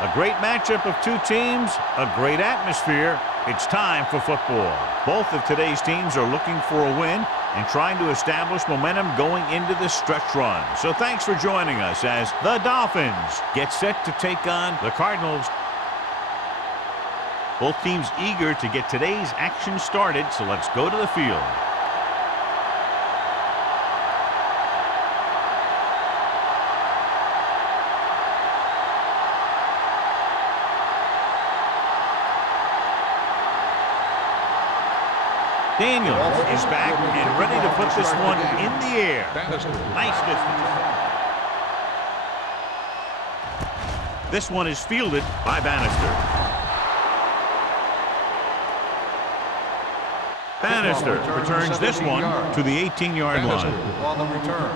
A great matchup of two teams, a great atmosphere. It's time for football. Both of today's teams are looking for a win and trying to establish momentum going into this stretch run. So thanks for joining us as the Dolphins get set to take on the Cardinals. Both teams eager to get today's action started, so let's go to the field. Daniel is back and ready to put this one in the air. Nice distance. This one is fielded by Bannister. Bannister returns this one to the 18-yard line. On the return.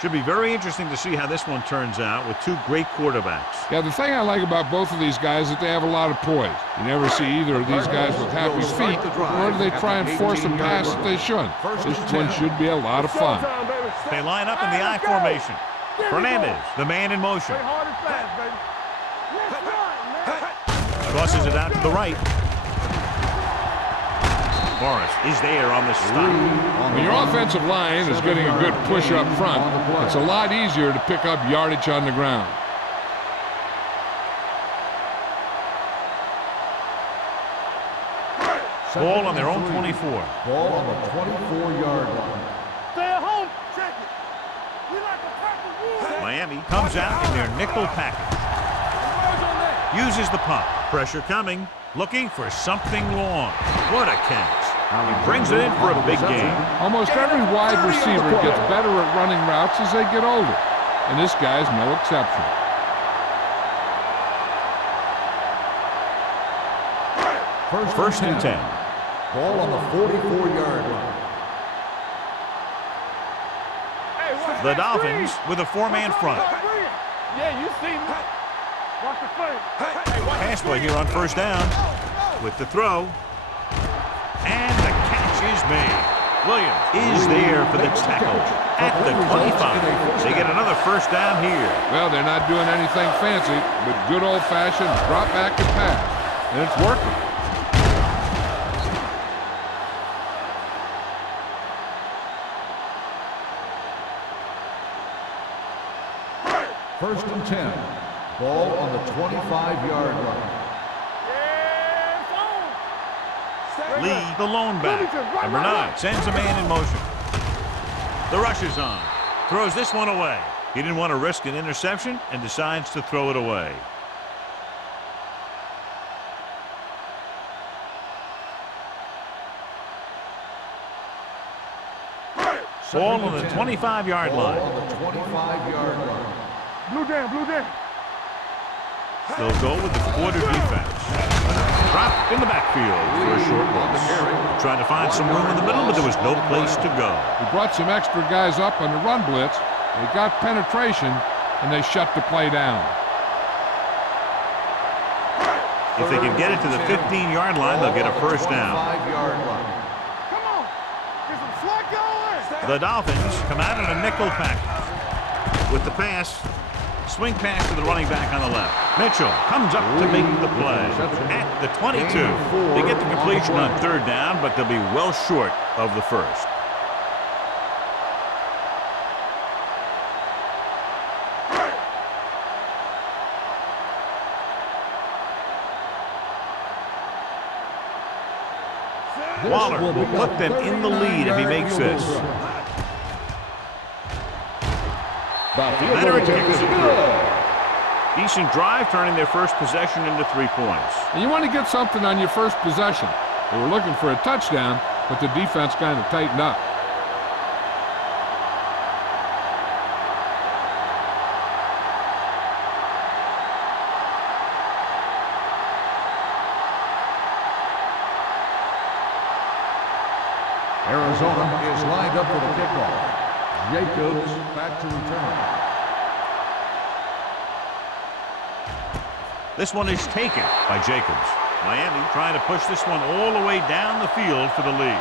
Should be very interesting to see how this one turns out with two great quarterbacks. Yeah, the thing I like about both of these guys is that they have a lot of poise. You never see either of these guys with happy feet, nor do they try and force a pass that they shouldn't. This one should be a lot of fun. They line up in the I formation. Fernandez, the man in motion. Tosses it out to the right. Morris is there on the stop. When your offensive line is getting a good push up front, it's a lot easier to pick up yardage on the ground. Ball on their own 24. Ball on the 24-yard line. Stay at home. Check it. We like a purple wood. Miami comes out in their nickel package. Uses the pump. Pressure coming. Looking for something long. What a catch. He brings it in for a big game. Almost every wide receiver gets better at running routes as they get older, and this guy's no exception. First and 10. Ball on the 44-yard line. The Dolphins with a four-man front. Yeah, you see me. Watch the play. Pass play here on first down. With the throw. And the catch is made. Williams is there for the tackle at the 25. They get another first down here. Well, they're not doing anything fancy, but good old-fashioned drop back and pass. And it's working. First and 10. Ball on the 25-yard line. Lee, the lone back. Number 9 sends a man in motion. The rush is on. Throws this one away. He didn't want to risk an interception and decides to throw it away. Ball on the 25-yard line. Ball on the 25-yard line. Blue down, blue down. They'll go with the quarter defense. Drop in the backfield for a short loss. Trying to find some room in the middle, but there was no place to go. He brought some extra guys up on the run blitz. They got penetration, and they shut the play down. If they can get it to the 15-yard line, they'll get a first down. 5-yard line. Come on. Get some slack going. The Dolphins come out in a nickel package. With the pass, swing pass to the running back on the left. Mitchell comes up to make the play at the 22. They get the completion on third down, but they'll be well short of the first. Waller will put them in the lead if he makes this. Leonard kicks it through. Decent drive, turning their first possession into 3 points. And you want to get something on your first possession. They were looking for a touchdown, but the defense kind of tightened up. Arizona is lined up for the kickoff. Jacobs back to return. This one is taken by Jacobs. Miami trying to push this one all the way down the field for the lead.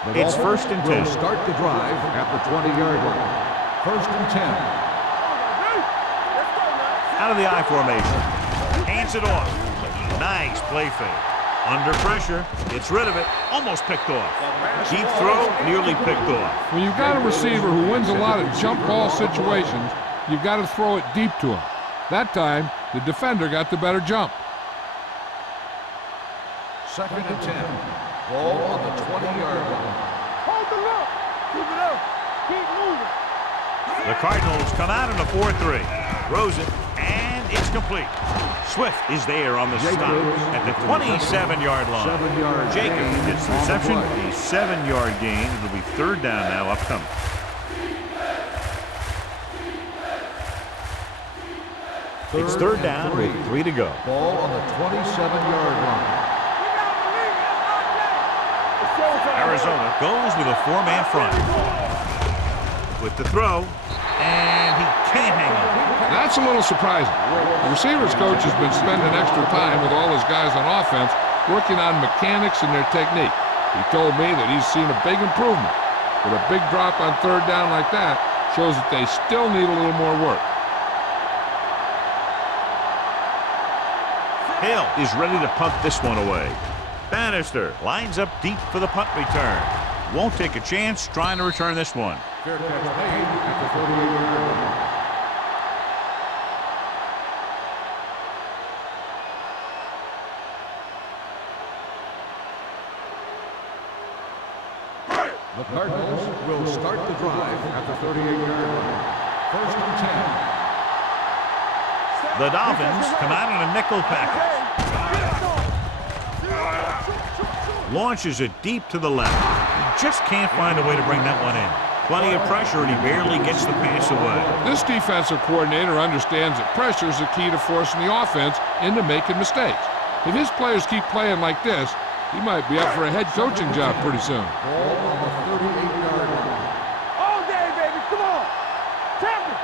The It's Dolphins 1st and will 10. start the drive at the 20-yard line. 1st and 10. Out of the I formation. Hands it off. Nice play fake. Under pressure, gets rid of it, almost picked off. Deep throw, nearly picked off. When you've got a receiver who wins a lot of jump ball situations, you've got to throw it deep to him. That time, the defender got the better jump. 2nd and 10. Ball on the 20-yard line. Hold the look. Keep it up. Keep moving. The Cardinals come out in a 4-3. Throws it, and it's complete. Swift is there on the stop at the 27-yard line. 7-yard Jacobs gain gets the on the reception, play. a 7-yard gain. It'll be 3rd down now upcoming. It's 3rd down with 3 to go. Ball on the 27-yard line. Arizona goes with a 4-man front. With the throw, and he can't hang on. That's a little surprising. The receivers coach has been spending extra time with all his guys on offense working on mechanics and their technique. He told me that he's seen a big improvement. But a big drop on 3rd down like that shows that they still need a little more work. Hill is ready to punt this one away. Bannister lines up deep for the punt return. Won't take a chance trying to return this one. Fair catch made at the 38-yard line. The Cardinals will start the drive at the 38-yard line. 1st and 10. The Dolphins come out in a nickel package. Launches it deep to the left. He just can't find a way to bring that one in. Plenty of pressure, and he barely gets the pass away. This defensive coordinator understands that pressure is the key to forcing the offense into making mistakes. If his players keep playing like this, he might be up for a head coaching job pretty soon. Ball on the 38-yard line. All day, baby. Come on. Champion.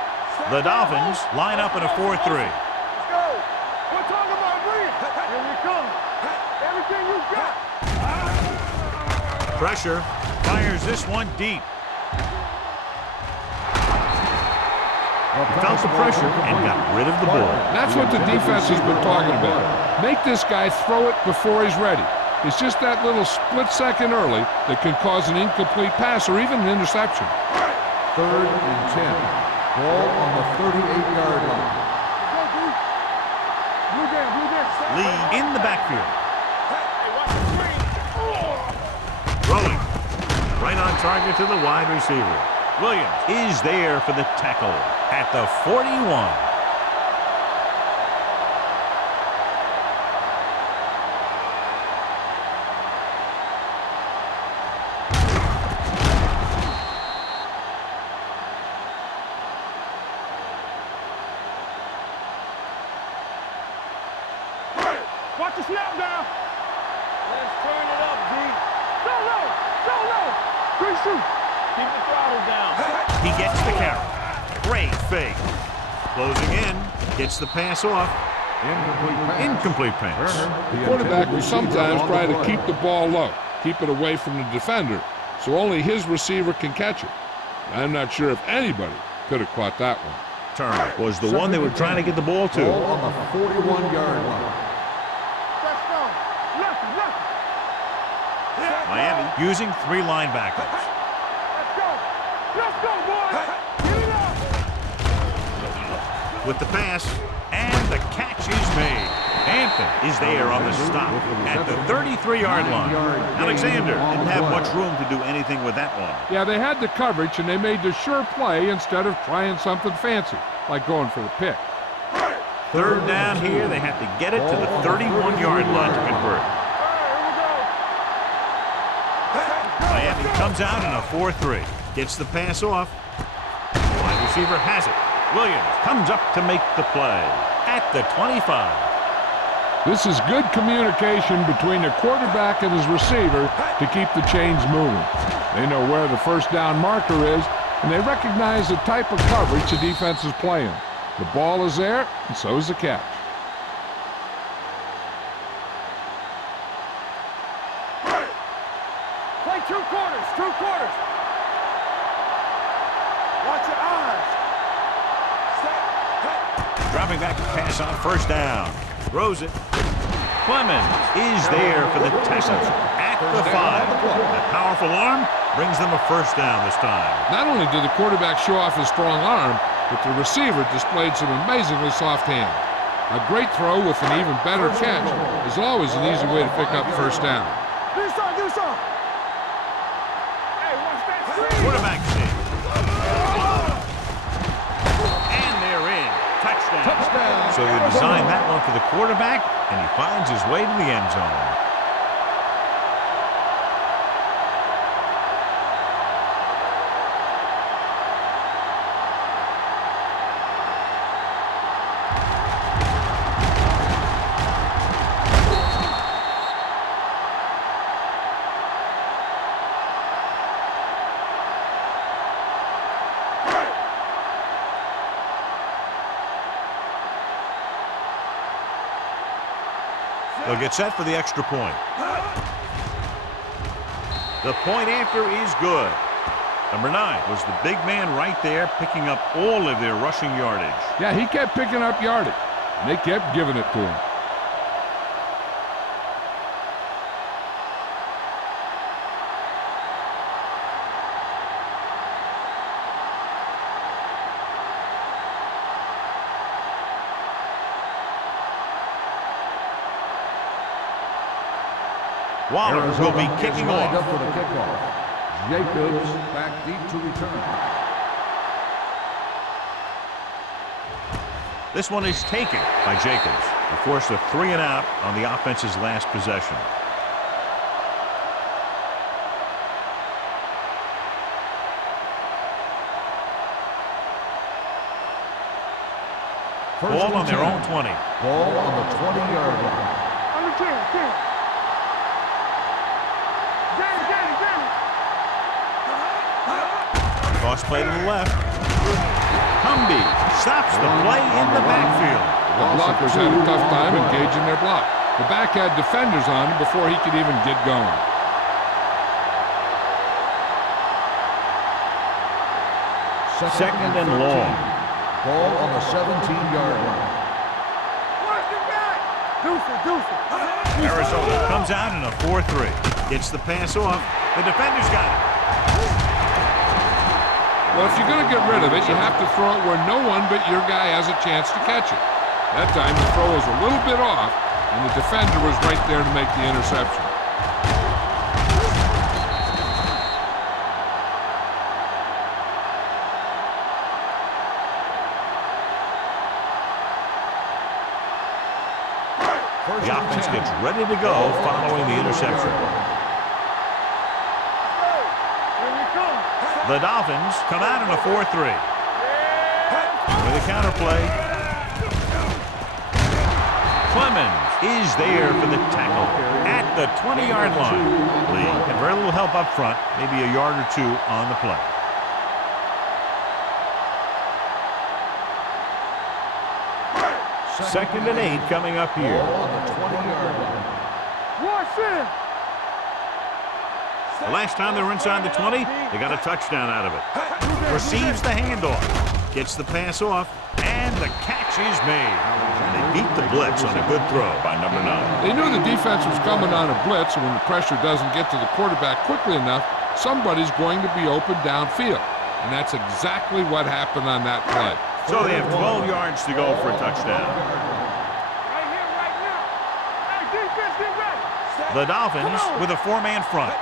The Dolphins line up in a 4-3. Let's go. We're talking about brilliant. Here we come. Everything you got. Pressure, fires this one deep. Felt the pressure and got rid of the ball. That's what the defense has been talking about. Make this guy throw it before he's ready. It's just that little split second early that can cause an incomplete pass or even an interception. 3rd and 10. Ball on the 38-yard line. Lee in the backfield. Throwing. Right on target to the wide receiver. Williams is there for the tackle at the 41. Watch the snap down. Let's turn it up, D. So low. So low. Good shoot. Keep the throttle down. He gets the carry. Great fake. Closing in. Gets the pass off. Incomplete pass. The quarterback will sometimes try to keep the ball low, keep it away from the defender, so only his receiver can catch it. I'm not sure if anybody could have caught that one. Turner was the one they were trying to get the ball to. Ball on the 41-yard line. Let's go. Lefty, lefty. Miami using 3 linebackers. Let's go. Let's go, boys. Get it up. With the pass, and the catch is made. Hampton is there on the stop at the 33-yard line. Alexander didn't have much room to do anything with that one. Yeah, they had the coverage, and they made the sure play instead of trying something fancy, like going for the pick. 3rd down here, they have to get it to the 31-yard line to convert. Miami comes out in a 4-3. Gets the pass off. Wide receiver has it. Williams comes up to make the play at the 25. This is good communication between the quarterback and his receiver to keep the chains moving. They know where the 1st down marker is, and they recognize the type of coverage the defense is playing. The ball is there, and so is the catch. Play Two quarters, two quarters. Watch your eyes. Dropping back to pass on first down. Throws it. Clemens is there for the Texans at the 5. That powerful arm brings them a first down this time. Not only did the quarterback show off his strong arm, but the receiver displayed some amazingly soft hands. A great throw with an even better catch is always an easy way to pick up first down. Do some. Hey, watch that screen. Quarterback sneak. And they're in. Touchdown. So they designed that one for the quarterback, and he finds his way to the end zone. They'll get set for the extra point. The point after is good. Number 9 was the big man right there, picking up all of their rushing yardage. Yeah, he kept picking up yardage, and they kept giving it to him. Waller will be kicking off. Up for the kickoff. Jacobs back deep to return. This one is taken by Jacobs. He forced a 3 and out on the offense's last possession. Ball on their own 20. Ball on the 20-yard line. Under 10. Cross play to the left. Humby stops the play in the backfield. The blockers had a tough time engaging their block. The back had defenders on him before he could even get going. Second and long. Ball on the 17-yard line. Watch it back. Deuce. Arizona comes out in a 4-3. Gets the pass off. The defender's got it. Well, if you're going to get rid of it, you have to throw it where no one but your guy has a chance to catch it. That time the throw was a little bit off, and the defender was right there to make the interception. The offense gets ready to go following the interception. The Dolphins come out in a 4-3. With a counterplay. Clemens is there for the tackle at the 20-yard line. Lee had very little help up front, maybe a yard or 2 on the play. Second and 8 coming up here. Ball on the 20-yard line. Watch it. The last time they were inside the 20, they got a touchdown out of it. Receives the handoff, gets the pass off, and the catch is made. They beat the blitz on a good throw by number 9. They knew the defense was coming on a blitz, and when the pressure doesn't get to the quarterback quickly enough, somebody's going to be open downfield. And that's exactly what happened on that play. So they have 12 yards to go for a touchdown. Right here, right now. Hey, defense, get ready. The Dolphins with a 4-man front.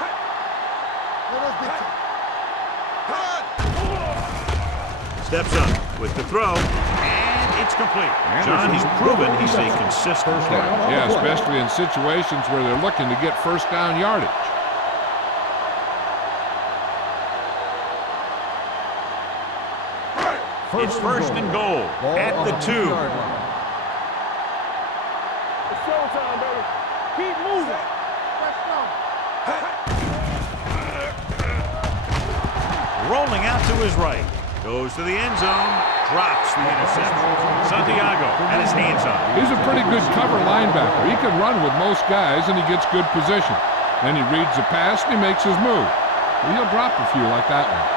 Steps up with the throw, and it's complete. John, he's proven he's a consistent player. Yeah, especially in situations where they're looking to get first down yardage. It's first and goal at the 2. It's showtime, baby. Keep moving. Let's go. Rolling out to his right. Goes to the end zone. Drops the interception. Santiago had his hands on it. He's a pretty good cover linebacker. He can run with most guys, and he gets good position. Then he reads the pass and he makes his move. Well, he'll drop a few like that one.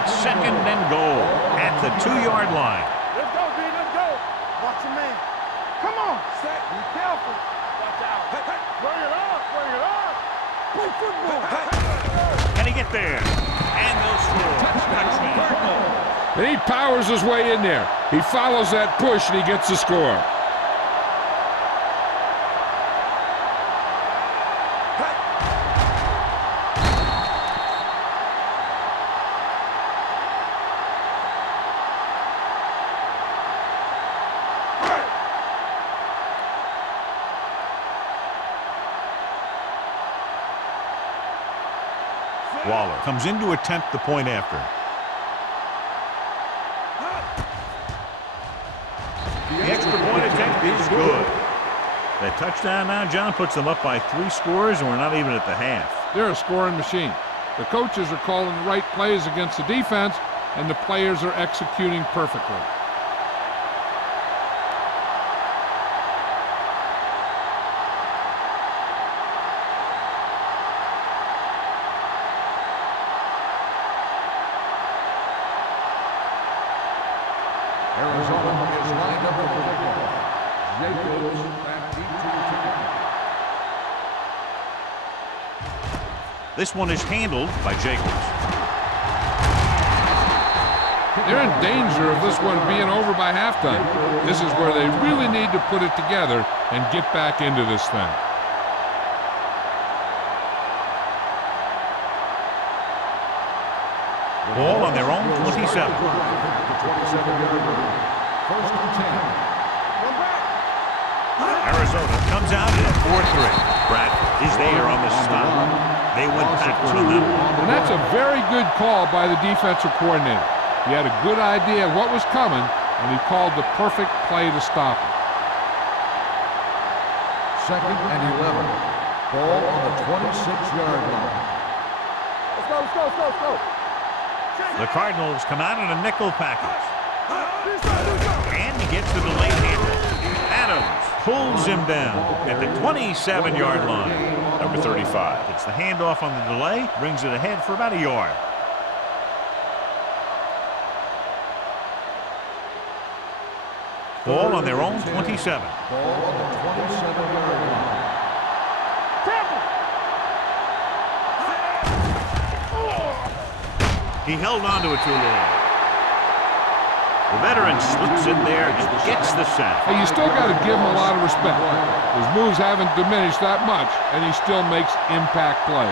It's second and goal at the 2-yard line. Let's go, B. Let's go. Watch your man. Come on. Set. Be careful. Watch out. Hey, hey. Bring it up. Bring it up. Play football. Hey. Can he get there? And they'll score. Touchdown. And he powers his way in there. He follows that push and he gets the score. Waller comes in to attempt the point after. The extra point attempt is good. That touchdown now, John, puts them up by 3 scores, and we're not even at the half. They're a scoring machine. The coaches are calling the right plays against the defense, and the players are executing perfectly. Arizona is lined up with the football. Jacobs back deep to the ticket. This one is handled by Jacobs. They're in danger of this one being over by halftime. This is where they really need to put it together and get back into this thing. Ball on their own 27. The 27-yard line. First and 10. Arizona comes out in a 4-3. Bradford is there on the stop. They went backward on that one. And that's a very good call by the defensive coordinator. He had a good idea of what was coming, and he called the perfect play to stop it. Second and 11. Ball on the 26-yard line. Let's go, let's go, let's go, let's go. The Cardinals come out in a nickel package. And he gets the delayed handle. Adams pulls him down at the 27-yard line. Number 35 gets the handoff on the delay, brings it ahead for about a yard. Ball on their own 27. Ball on the 27-yard line. He held on to it too long. The veteran slips in there and gets the sack. Hey, you still got to give him a lot of respect. His moves haven't diminished that much, and he still makes impact plays.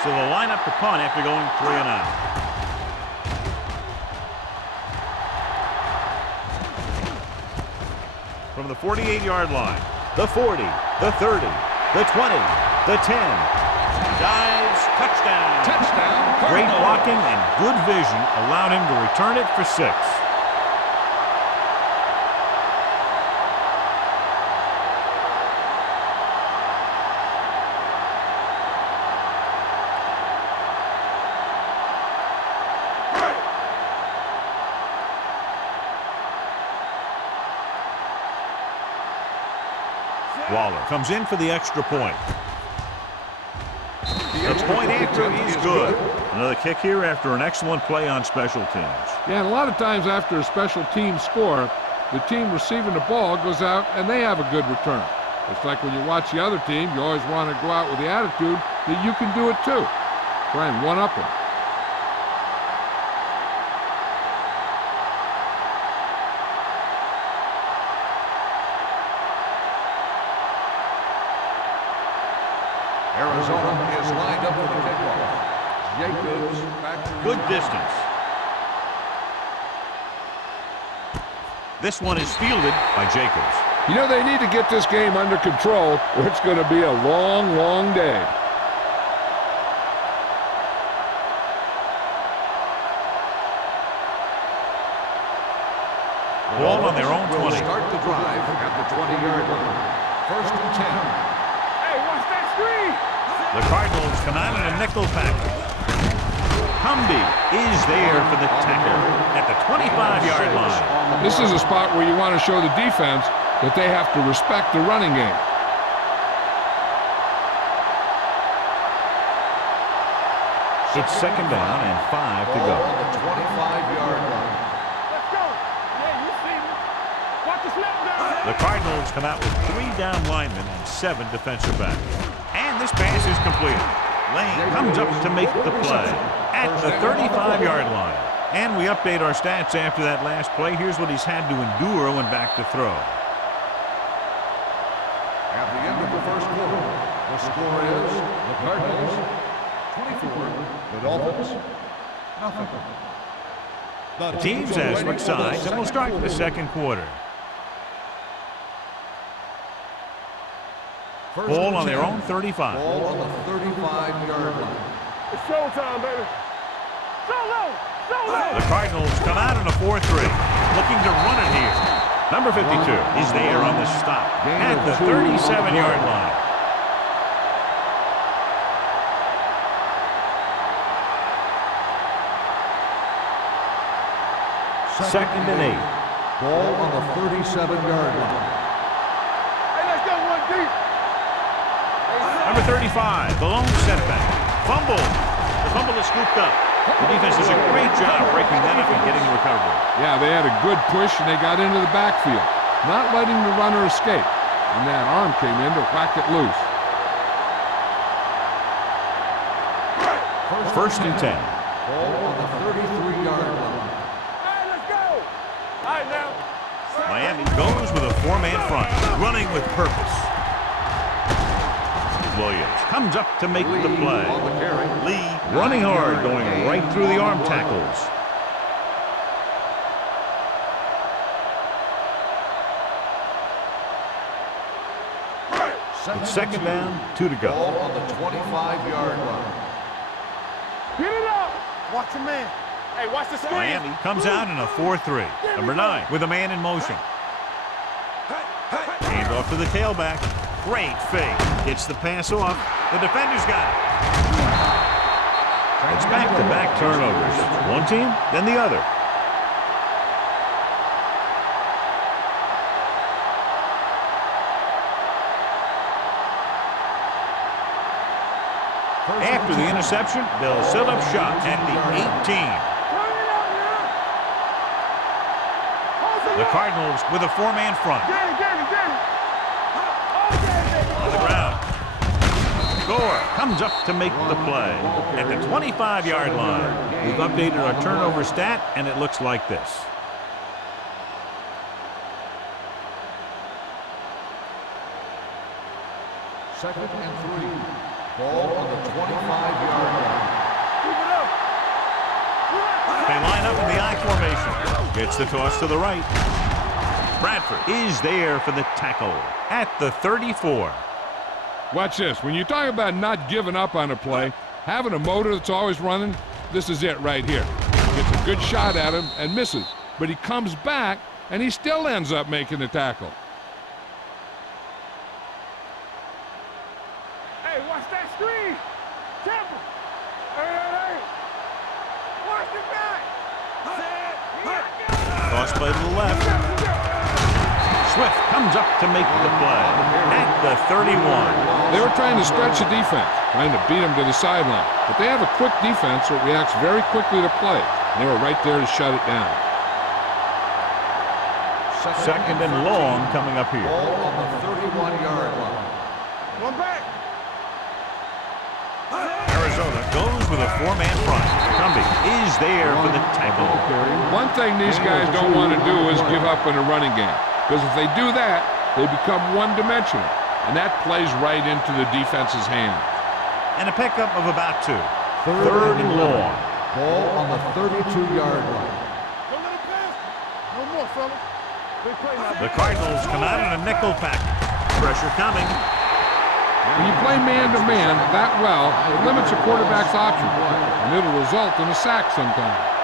So they'll line up the punt after going 3 and out. From the 48-yard line, the 40, the 30, the 20, the 10. Dives, touchdown. Touchdown. Great blocking and good vision allowed him to return it for 6. Waller comes in for the extra point. The point after is good. Another kick here after an excellent play on special teams. Yeah, and a lot of times after a special team score, the team receiving the ball goes out and they have a good return. It's like when you watch the other team, you always want to go out with the attitude that you can do it too. Try and one-up them. Arizona is lined up for the kickoff. Jacobs back to Good distance. This one is fielded by Jacobs. You know, they need to get this game under control or it's going to be a long, long day. Ball on their own 20. Start the drive at the 20-yard line. First and 10. Hey, watch that screen. The Cardinals come out in a nickel package. Cumby is there for the tackle at the 25-yard line. This is a spot where you want to show the defense that they have to respect the running game. It's second down and 5 to go. On the 25-yard line. Let's go. Yeah, you see me. Watch the snap down. The Cardinals come out with 3 down linemen and 7 defensive backs. And this pass is completed. Lane comes up to make the play at the 35-yard line. And we update our stats after that last play. Here's what he's had to endure when back to throw. At the end of the first quarter, the score is the Cardinals 24, the Dolphins nothing. The teams have switched sides, and we'll start the second quarter. Ball on their own 35. Ball on the 35-yard line. It's showtime, baby. Solo! Solo! The Cardinals come out in a 4-3, looking to run it here. Number 52 is there on the stop at the 37-yard line. Second and 8. Ball on the 37-yard line. Hey, let's go one deep. Number 35, the lone setback. Fumble. The fumble is scooped up. The defense does a great job breaking that up and getting the recovery. Yeah, they had a good push, and they got into the backfield, not letting the runner escape. And that arm came in to whack it loose. First and 10. Ball on the 33-yard line. Hey, let's go. All right, now. Miami goes with a 4-man front, running with purpose. Williams comes up to make the play. On the carry. Lee running hard, going right through the arm tackles. It's second down, 2 to go. Ball on the 25-yard line. Get it up. Watch your man. Hey, watch the screen. Miami comes out in a 4-3. Number 9 with a man in motion. Hand off to the tailback. Great fake. Gets the pass off. The defender's got it. It's back-to-back turnovers. One team, then the other. After the interception, they'll set up shop at the 18. Turn it up now. Hold it The up. Cardinals with a 4-man front. Get it, get it, get it. On the ground. Gore comes up to make the play at the 25-yard line. We've updated our turnover stat, and it looks like this. Second and 3. Ball on the 25-yard line. Keep it up. They line up in the I formation. Gets the toss to the right. Bradford is there for the tackle at the 34. Watch this. When you talk about not giving up on a play, having a motor that's always running, this is it right here. Gets a good shot at him and misses. But he comes back, and he still ends up making the tackle. Hey, watch that screen. Temple. Hey. Watch the back. Toss play to the left. Swift comes up to make the play at the 31. They were trying to stretch the defense, trying to beat him to the sideline. But they have a quick defense that reacts very quickly to play. And they were right there to shut it down. Second and long coming up here. Ball on the 31-yard line. One back. Arizona goes with a 4-man front. Cumby is there for the tackle. One thing these guys don't want to do is give up in a running game. Because if they do that, they become one-dimensional. And that plays right into the defense's hands. And a pickup of about 2. Third and long. Ball on the 32-yard line. Don't let it pass. No more, fellas. Big play now. The Cardinals come out in a nickel package. Pressure coming. When you play man-to-man that well, it limits a quarterback's options. And it'll result in a sack sometimes.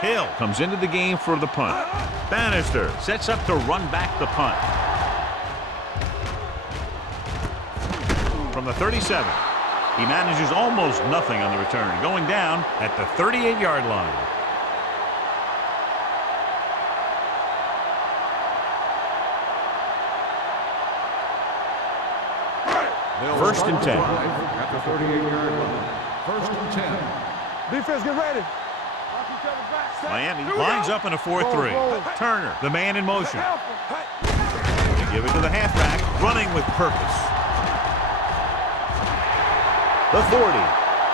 Hill comes into the game for the punt. Bannister sets up to run back the punt. From the 37, he manages almost nothing on the return, going down at the 38-yard line. First and 10. At the 38-yard line. First and 10. Defense, get ready. Miami lines up in a 4-3. Turner, the man in motion. They give it to the halfback, running with purpose. The 40,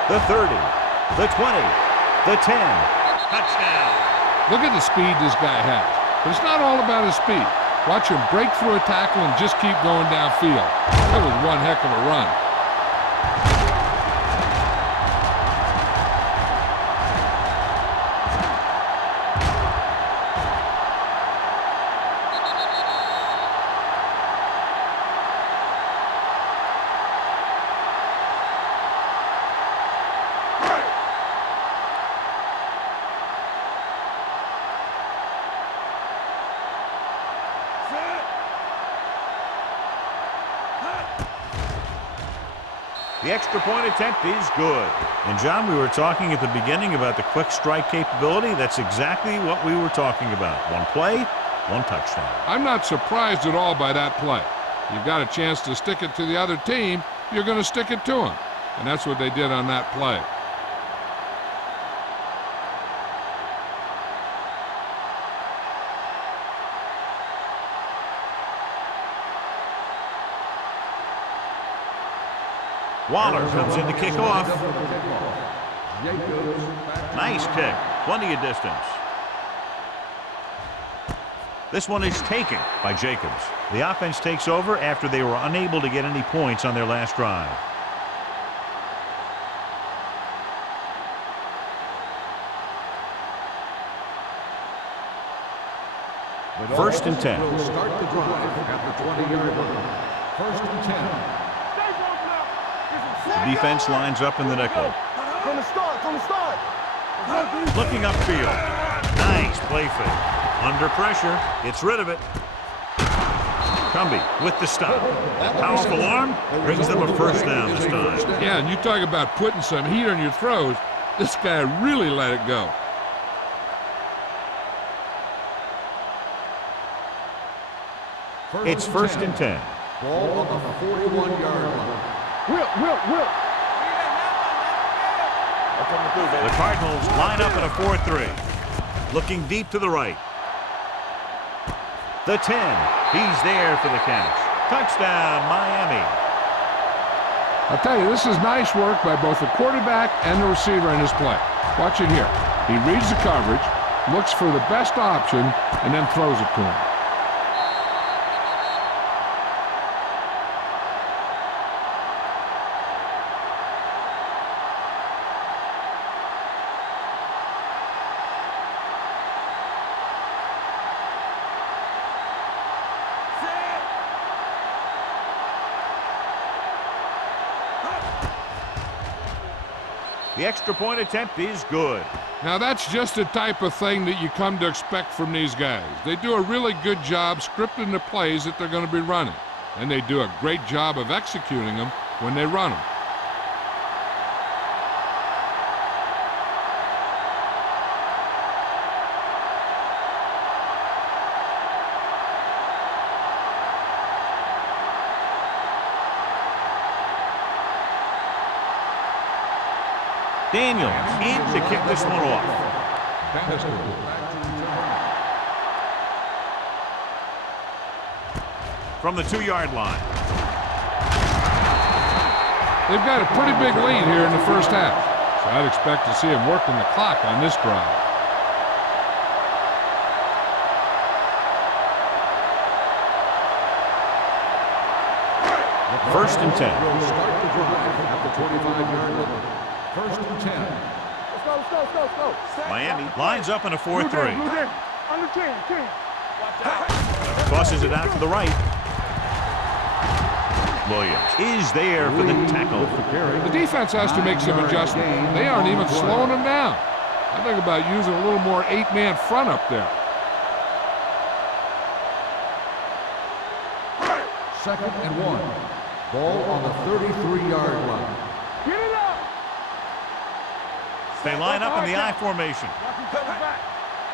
the 30, the 20, the 10. Touchdown. Look at the speed this guy has. But it's not all about his speed. Watch him break through a tackle and just keep going downfield. That was one heck of a run. The extra point attempt is good. And, John, we were talking at the beginning about the quick strike capability. That's exactly what we were talking about. One play, one touchdown. I'm not surprised at all by that play. You've got a chance to stick it to the other team, you're going to stick it to them. And that's what they did on that play. Waller comes in to kick off. Nice kick. Plenty of distance. This one is taken by Jacobs. The offense takes over after they were unable to get any points on their last drive. First and 10. Will start the drive at the 20-yard line. First and 10. The defense lines up in the nickel. From the start, from the start. Looking upfield. Nice play fake. Under pressure, gets rid of it. Cumbie with the stop. That powerful arm brings them a first down this time. Yeah, and you talk about putting some heat on your throws. This guy really let it go. It's first and 10. Ball on the 41-yard line. Will. The Cardinals line up in a 4-3. Looking deep to the right. The 10. He's there for the catch. Touchdown, Miami. I'll tell you, this is nice work by both the quarterback and the receiver in his play. Watch it here. He reads the coverage, looks for the best option, and then throws it to him. The extra point attempt is good. Now that's just the type of thing that you come to expect from these guys. They do a really good job scripting the plays that they're going to be running. And they do a great job of executing them when they run them. Daniels in to kick this one off. From the 2-yard line. They've got a pretty big lead here in the first half, so I'd expect to see them working the clock on this drive. First and 10. Will start the drive at the 25-yard line. First and 10. Let's go. Miami lines up in a 4-3. Blue there. Under 10. Tosses it out to the right. Williams is there for the tackle. The defense has to make some adjustments. They aren't even slowing them down. I think about using a little more 8-man front up there. Second and 1. Ball on the 33-yard line. Get it up. They line up in the I formation.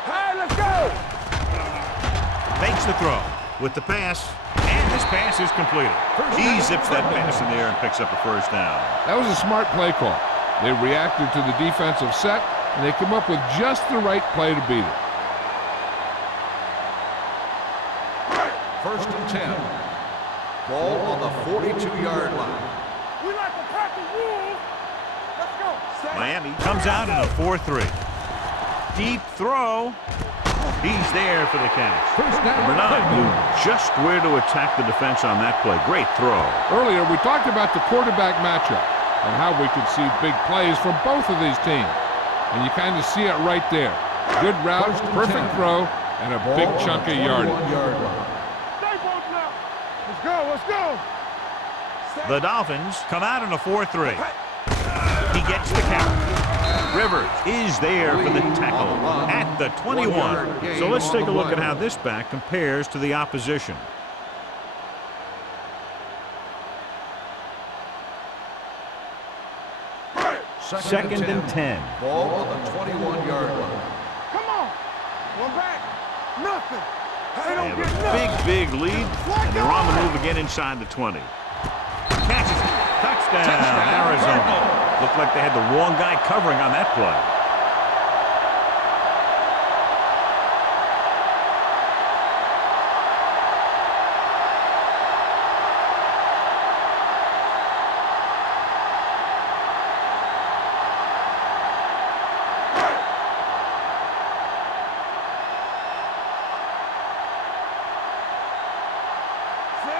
Hey, let's go. Fakes the throw with the pass, and this pass is completed. He zips that pass in the air and picks up a first down. That was a smart play call. They reacted to the defensive set, and they came up with just the right play to beat it. First and 10. Ball on the 42-yard line. We like to pack the wolves. Let's go. Miami comes out in a 4-3. Deep throw. He's there for the catch. Number 9 knew just where to attack the defense on that play. Great throw. Earlier, we talked about the quarterback matchup and how we could see big plays from both of these teams. And you kind of see it right there. Good route, perfect throw, and a big chunk of yardage. Stay both now. Let's go, let's go. The Dolphins come out in a 4-3. He gets the count. Rivers is there for the tackle at the 21. So let's take a look at how this back compares to the opposition. Second and 10. Ball on the 21-yard line. Come on. One back. Nothing. They They don't have get a nothing. big lead, and they're on the move again inside the 20. Catches it. Touchdown, Arizona. Looked like they had the wrong guy covering on that play.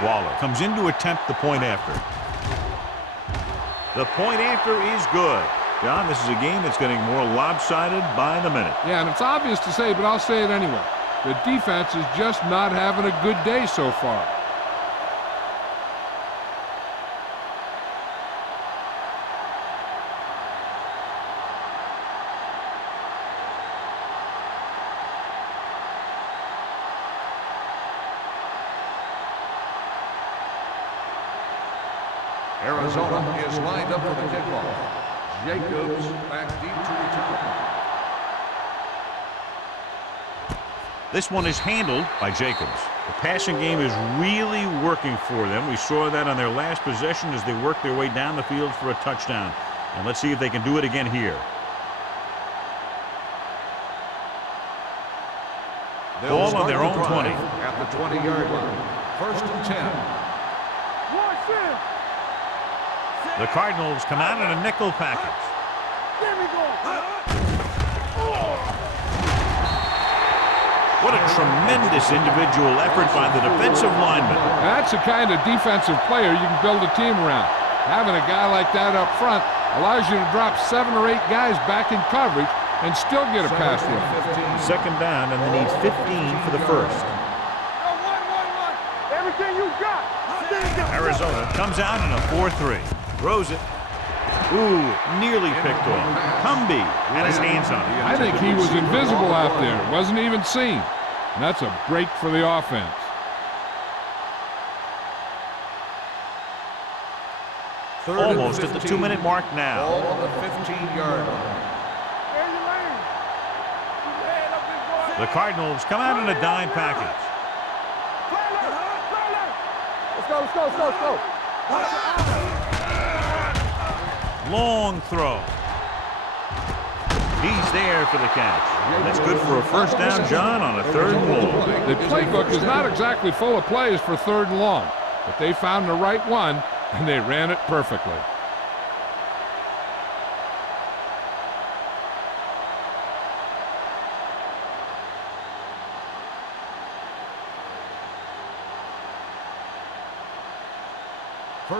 Waller comes in to attempt the point after. The point after is good. John, this is a game that's getting more lopsided by the minute. Yeah, and it's obvious to say, but I'll say it anyway. The defense is just not having a good day so far. Arizona is lined up for the kickoff. Jacobs back deep to return. This one is handled by Jacobs. The passing game is really working for them. We saw that on their last possession as they worked their way down the field for a touchdown. And let's see if they can do it again here. Ball on their own 20. At the 20-yard line. First and 10. Watch him. The Cardinals come out in a nickel package. There we go. What a tremendous individual effort by the defensive lineman. That's the kind of defensive player you can build a team around. Having a guy like that up front allows you to drop 7 or 8 guys back in coverage and still get a pass rush. Second down, and they need 15 for the first. Everything you got. Arizona comes out in a 4-3. Throws it. Ooh, nearly picked off. Humby had his hands on it. I think he was invisible out there. Wasn't even seen. And that's a break for the offense. Almost at the 2-minute mark now. Ball on the 15-yard line. The Cardinals come out in a dime package. Let's go, let's go, let's go, let's go. Long throw. He's there for the catch. That's good for a first down, John, on a 3rd and long. The playbook is not exactly full of plays for 3rd and long, but they found the right one, and they ran it perfectly.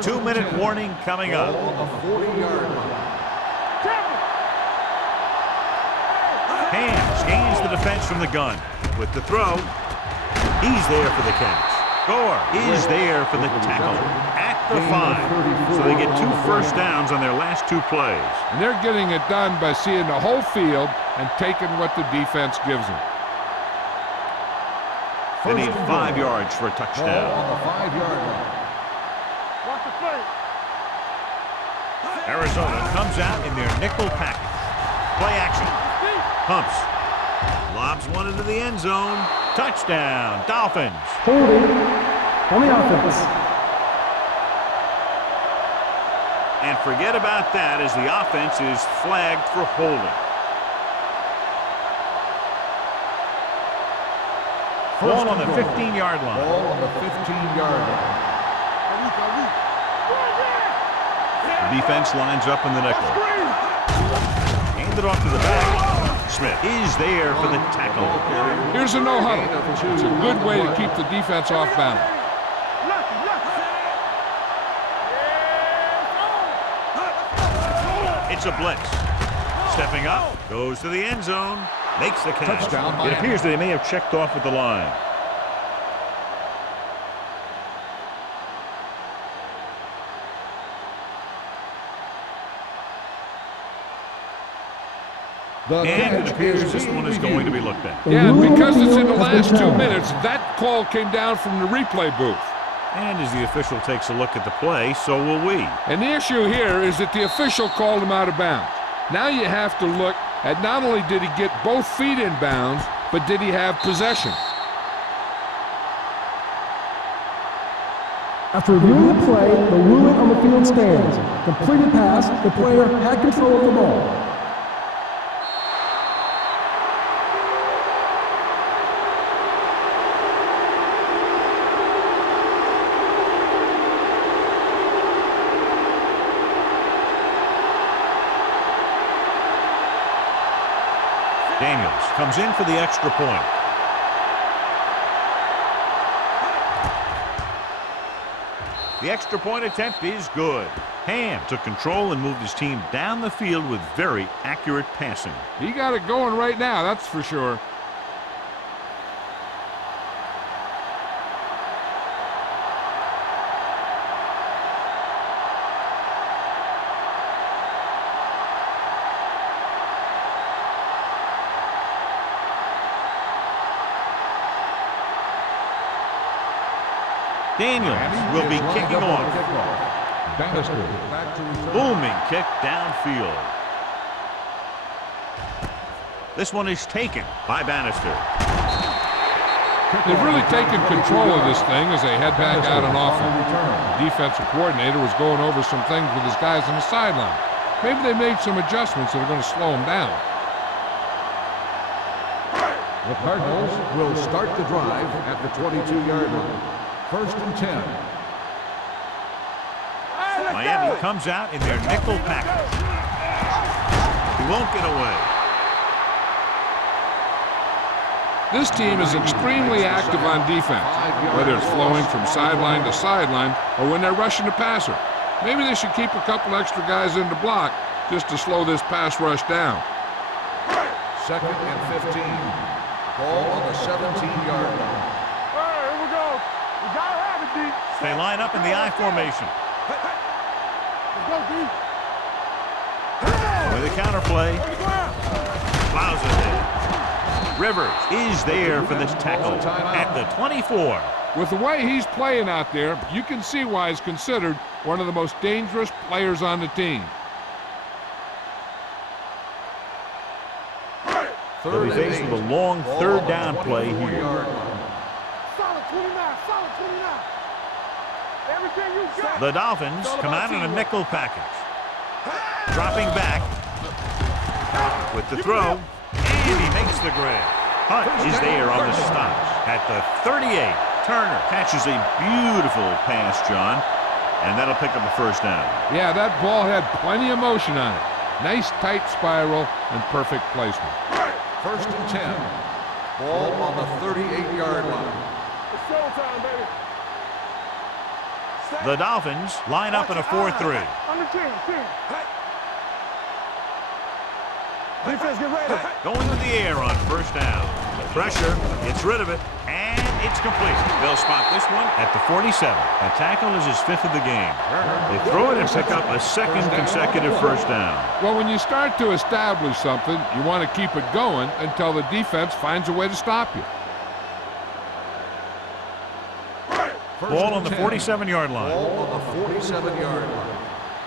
Two-minute warning coming up. On the 40-yard line. Ham gains the defense from the gun. With the throw, he's there for the catch. Gore is there for the tackle at for 5. So they get 2 first downs on their last 2 plays. And they're getting it done by seeing the whole field and taking what the defense gives them. They need 5 yards for a Ball touchdown. on the 5-yard line. Watch the play. Arizona comes out in their nickel package. Play action. Pumps. Lobs one into the end zone. Touchdown, Dolphins. Holding on the offense. And forget about that as the offense is flagged for holding. Ball on the 15-yard line. Ball on the 15-yard line. The defense lines up in the nickel. Hand it off to the back. Smith is there for the tackle. Here's a no-huddle. It's a good way to keep the defense off balance. It's a blitz. Stepping up, goes to the end zone, makes the catch. Touchdown, It Miami. appears that he may have checked off at the line. And it appears this one is going to be looked at. Yeah, and because it's in the last 2 minutes, that call came down from the replay booth. And as the official takes a look at the play, so will we. And the issue here is that the official called him out of bounds. Now you have to look at not only did he get both feet in bounds, but did he have possession? After reviewing the play, the ruling on the field stands. Completed pass, the player had control of the ball. Daniels comes in for the extra point. The extra point attempt is good. Ham took control and moved his team down the field with very accurate passing. He got it going right now, that's for sure. Daniels will be kicking off. Bannister back to return. Booming kick downfield. This one is taken by Bannister. They've really taken control of this thing as they head back out on offense. The defensive coordinator was going over some things with his guys on the sideline. Maybe they made some adjustments that are going to slow them down. The Cardinals will start the drive at the 22-yard line. 1st and 10. Miami comes out in their nickel package. He won't get away. This team is extremely active on defense, whether it's flowing from sideline to sideline or when they're rushing the passer. Maybe they should keep a couple extra guys in the block just to slow this pass rush down. 2nd and 15. Ball on the 17-yard line. Here we go. We gotta have it, D. They line up in the I formation. Let's go, D. With a counter play. Plows ahead. Rivers is there for this tackle at the 24. With the way he's playing out there, you can see why he's considered one of the most dangerous players on the team. They'll be faced with a long third down play here. Solid 29, solid 29. Everything you got. The Dolphins come out in a nickel package. Dropping back with the throw, and he makes the grab. Hunt is there on the stop. At the 38, Turner catches a beautiful pass, John, and that'll pick up a first down. Yeah, that ball had plenty of motion on it. Nice tight spiral and perfect placement. 1st and 10. Ball on the 38-yard line. It's showtime, baby. The Dolphins line up in a 4-3. Under 10. Defense, get ready. Going to the air on first down. Pressure, gets rid of it, and It's complete. They'll spot this one at the 47. That tackle is his 5th of the game. They throw it and pick up a second consecutive first down. Well, when you start to establish something, you want to keep it going until the defense finds a way to stop you. Ball on the 47-yard line. Ball on the 47-yard line.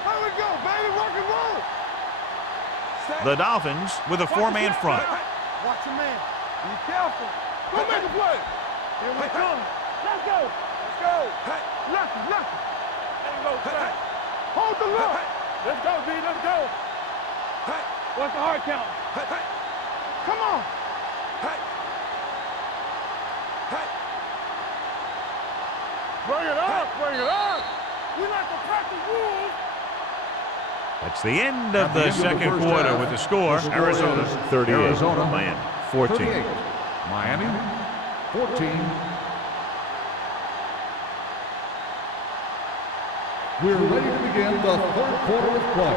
Here we go, baby. Rock and roll. The Dolphins with a 4-man front. Watch your man. Be careful. Go make a play. Here we come. Let's go. Let's go. Lucky. Let's go. Hold the look. Let's go, B. Let's go. What's the hard count? Come on. Bring it up. We like to practice rules. That's the end of the second quarter with the score. Arizona 38, Miami 14. 38. Miami 14. We're ready to begin the third quarter of play.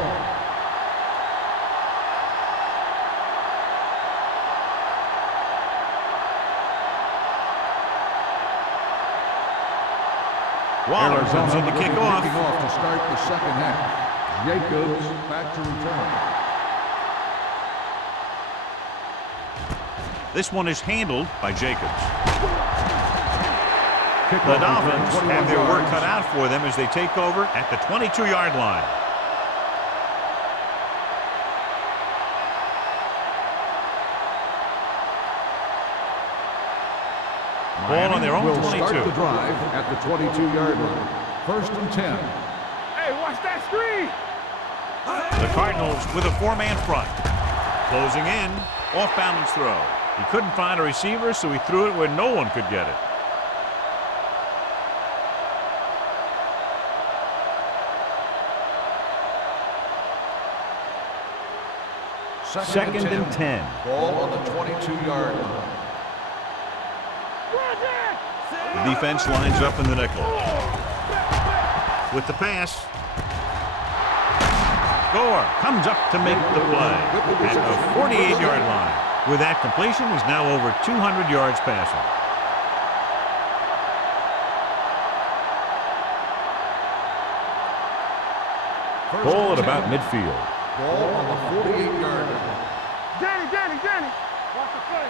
Waller comes in to kick off. Kicking off to start the second half. Jacobs back to return. This one is handled by Jacobs. The Dolphins have their work cut out for them as they take over at the 22-yard line. Ball on their own 22. Will start the drive at the 22-yard line. 1st and 10. Hey, watch that screen. The Cardinals with a 4-man front. Closing in, off-balance throw. He couldn't find a receiver, so he threw it where no one could get it. Second and 10. Ball on the 22-yard line. The defense lines up in the nickel. With the pass. Gore comes up to make the play at the 48-yard line. With that completion, he's now over 200 yards passing. Ball at about midfield. Ball on the 48-yard line. Danny. Watch the play.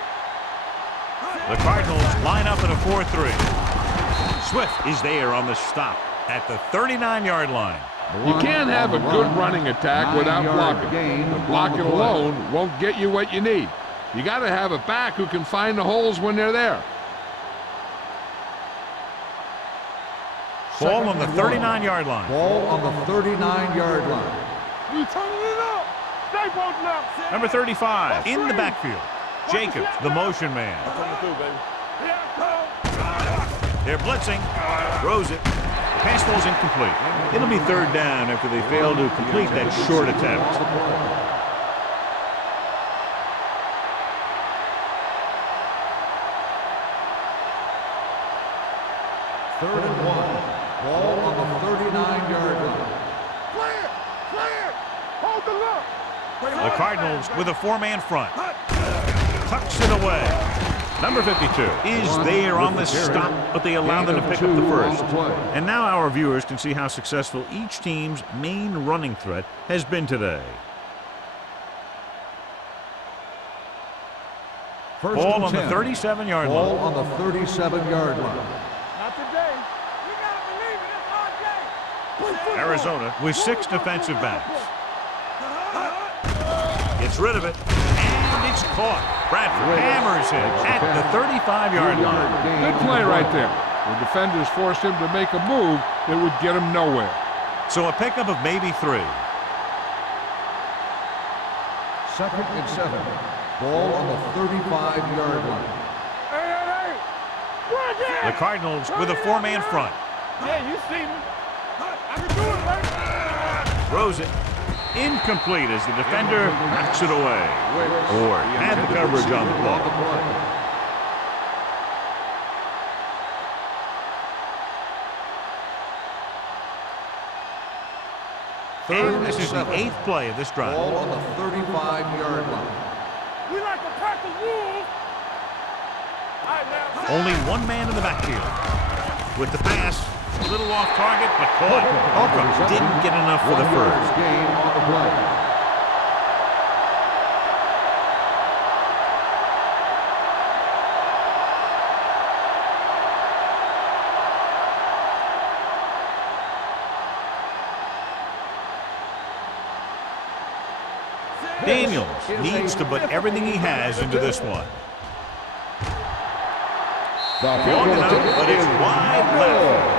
The Cardinals line up in a 4-3. Swift is there on the stop at the 39-yard line. You can't have a good running attack without blocking. And blocking alone won't get you what you need. You got to have a back who can find the holes when they're there. Ball on the 39-yard line. Ball on the 39-yard line. We turning it up. Stay bolting up. Number 35 in the backfield. Jacobs, the motion man. Coming through, baby. They're blitzing. Throws it. The pass ball's incomplete. It'll be 3rd down after they fail to complete that short attempt. Third and 1. Ball on the 39-yard line. Clear. Hold the look. The Cardinals with a 4-man front. Tucks it away. Number 52 is there on the stop, but they allow them to pick up the first. And now our viewers can see how successful each team's main running threat has been today. Ball on the 37-yard line. Ball on the 37-yard line. Not today. We gotta believe it. It's our day. Arizona with 6 defensive backs. Gets rid of it, and it's caught. Bradford hammers him at the 35-yard line. Good play right there. The defenders forced him to make a move that would get him nowhere. So a pickup of maybe 3. 2nd and 7. Ball on the 35-yard line. Hey. The Cardinals with a 4-man front. Yeah, you see me. I can do it, right? Throws it. Incomplete as the defender knocks it away. Or had the coverage on the ball. And this is the 8th play of this drive. Ball on the 35-yard line. We like to practice rules. Only one man in the backfield. With the pass, a little off target, but caught. Holcomb didn't get enough for the first. Gain on the play. Daniels needs to put everything he has into this one. Long enough, but it's wide left.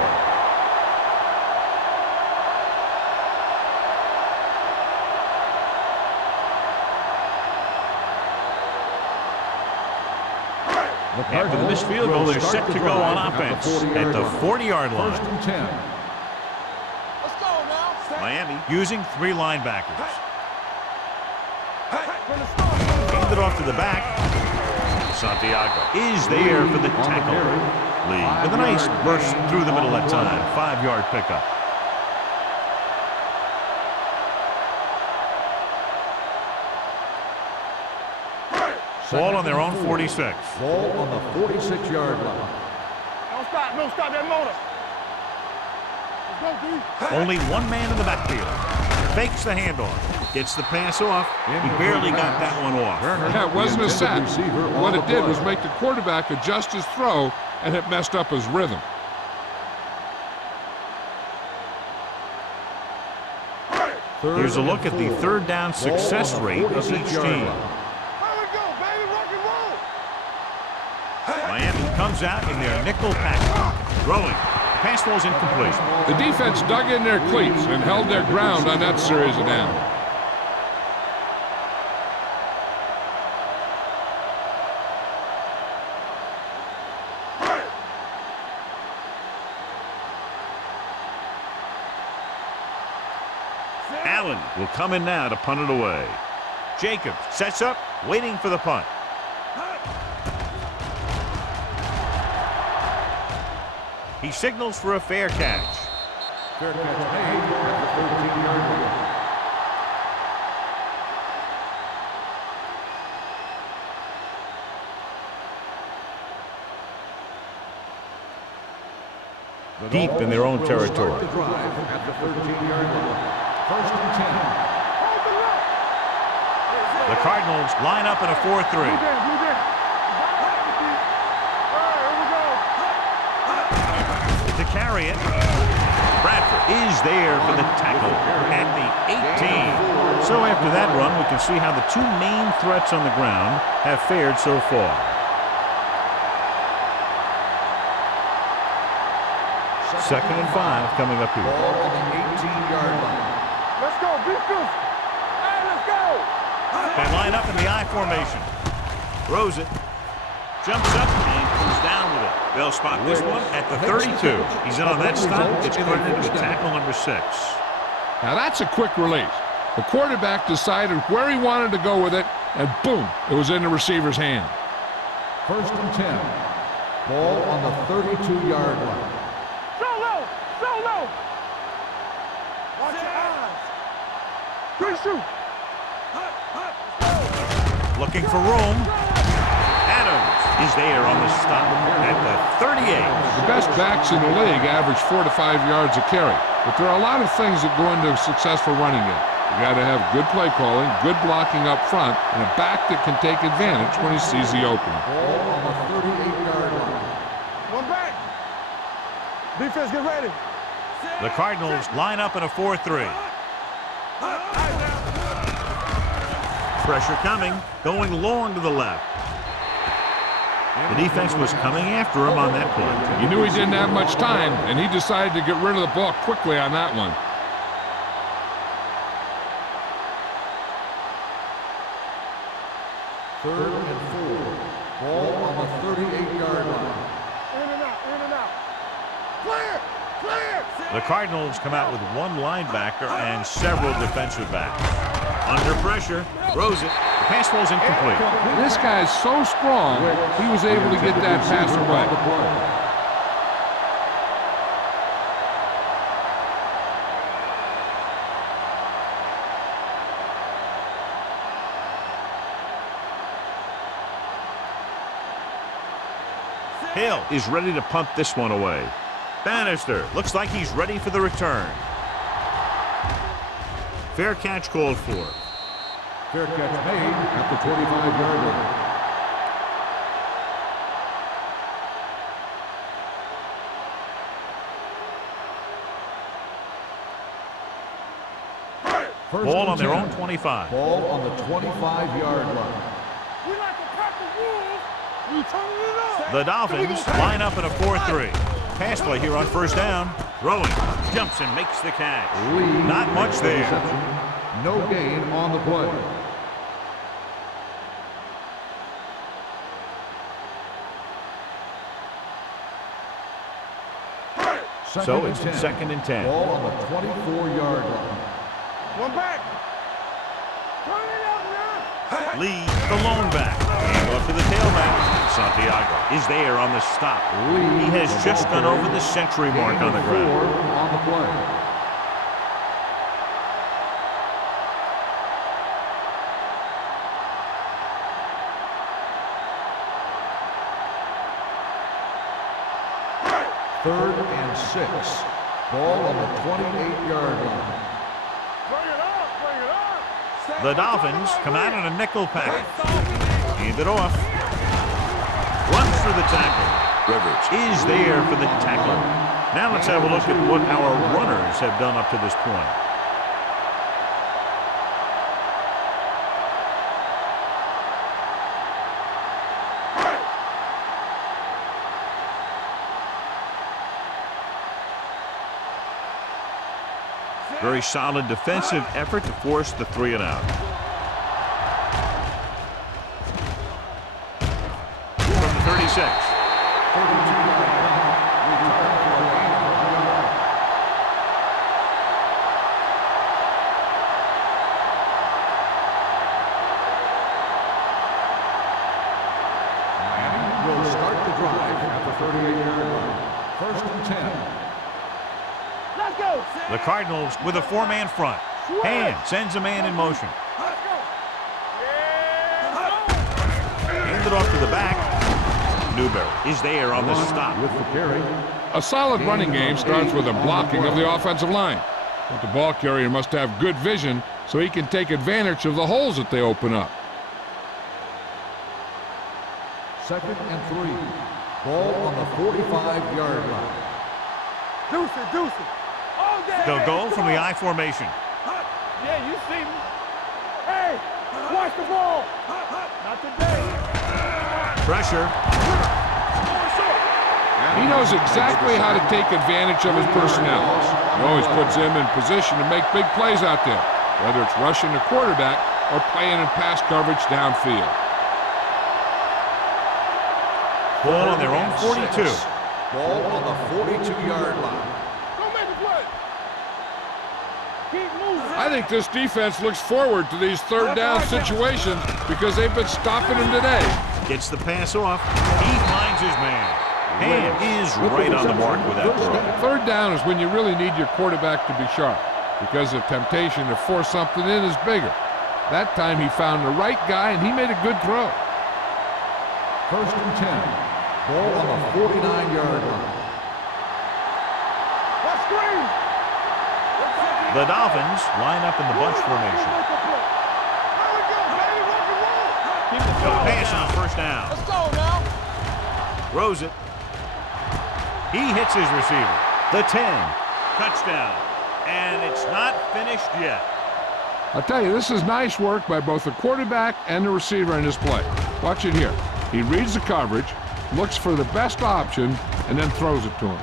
After the missed field goal, they're set to go on offense at the 40-yard line. 1st and 10. Let's go now. Miami using 3 linebackers. Hand it off to the back. Santiago is there for the tackle. Lee with a nice burst through the middle that time. 5-yard pickup. Ball on their own 46. Ball on the 46-yard line. Don't stop. No, stop that motor. Let's go, D. Only one man in the backfield. Fakes the handoff. Gets the pass off. He barely got that one off. Yeah, it wasn't a sack. What it did was make the quarterback adjust his throw, and it messed up his rhythm. Here's a look at the 3rd down success rate of each team. Miami comes out in their nickel package. Throwing. Pass ball's incomplete. The defense dug in their cleats and held their ground on that series of downs. Allen will come in now to punt it away. Jacobs sets up, waiting for the punt. He signals for a fair catch. Fair catch made at the 13-yard line. Deep in their own territory. The drive at the 13-yard line. 1st and 10. The Cardinals line up in a 4-3. To carry it, Bradford is there for the tackle at the 18. So after that run, we can see how the 2 main threats on the ground have fared so far. Second and 5 coming up here. Ball on the 18-yard line. Let's go, defense. Hey, let's go. They line up in the I formation. Throws it. Jumps up and comes down with it. They'll spot this one at the 32. He's in on that stop. It's credited to tackle number 6. Now that's a quick release. The quarterback decided where he wanted to go with it, and boom, it was in the receiver's hand. 1st and 10. Ball on the 32-yard line. Solo. Watch your eyes. Good shoot. Looking for room. Adams is there on the stop at the 38. The best backs in the league average 4 to 5 yards a carry, but there are a lot of things that go into a successful running game. You got to have good play calling, good blocking up front, and a back that can take advantage when he sees the opening. Ball on the 38-yard line. One back. Defense, get ready. The Cardinals line up in a 4-3. Pressure coming, going long to the left. The defense was coming after him on that play. He knew he didn't have much time, and he decided to get rid of the ball quickly on that one. Third and 4. Ball on the 38-yard line. In and out. Clear. The Cardinals come out with 1 linebacker and several defensive backs. Under pressure, throws it. The pass ball's incomplete. This guy's so strong, he was able to get that pass away. Hill is ready to punt this one away. Bannister looks like he's ready for the return. Fair catch called for. Fair catch made at the 25-yard line. Ball on their own 25. Ball on the 25-yard line. We like to pack the wolves. We turn it up. The Dolphins line up in a 4-3. Pass play here on first down. Throwing. Jumps and makes the catch. Lee Not much there. Reception. No gain on the play. So it's 2nd and 10. Ball on the 24-yard line. One back. Turn it up now. Lee, the lone back. Hand off to the tailback. Santiago is there on the stop. He has just gone over the century mark on the ground. On the play. Third and 6. Ball on the 28-yard line. Bring it up. Bring it up. The Dolphins come out in a nickel package. Hand it off. Runs through the tackle. Rivers is there for the tackle. Now let's have a look at what our runners have done up to this point. Very solid defensive effort to force the 3 and out. From the 36. Miami will start the drive at the 38-yard line. First and 10. Let's go. The Cardinals with a 4-man front. Hand sends a man in motion. Let's go. Handed off to the back. Newberry is there on the stop. With the carry. A solid running game starts with a blocking of the offensive line. But the ball carrier must have good vision so he can take advantage of the holes that they open up. Second and 3. Ball on the 45-yard line. Deuce it, deuce it. All day. They'll go from the I formation. Yeah, you see me. Hey, watch the ball. Not today. Pressure. He knows exactly how to take advantage of his personnel. He always puts him in position to make big plays out there, whether it's rushing the quarterback or playing in pass coverage downfield. Ball on their own 42. Ball on the 42-yard line. Don't make a play. Keep moving. I think this defense looks forward to these third down situations because they've been stopping them today. Gets the pass off. He finds his man. Hand is right on the mark with that throw. Third down is when you really need your quarterback to be sharp because the temptation to force something in is bigger. That time he found the right guy and he made a good throw. First and 10. Ball on the 49-yard line. Let's screen. The Dolphins line up in the bunch formation. There we go, baby. Rock and roll. The pass on first down. Let's go now. Throws it. He hits his receiver. The 10. Touchdown. And it's not finished yet. I'll tell you, this is nice work by both the quarterback and the receiver in this play. Watch it here. He reads the coverage, looks for the best option, and then throws it to him.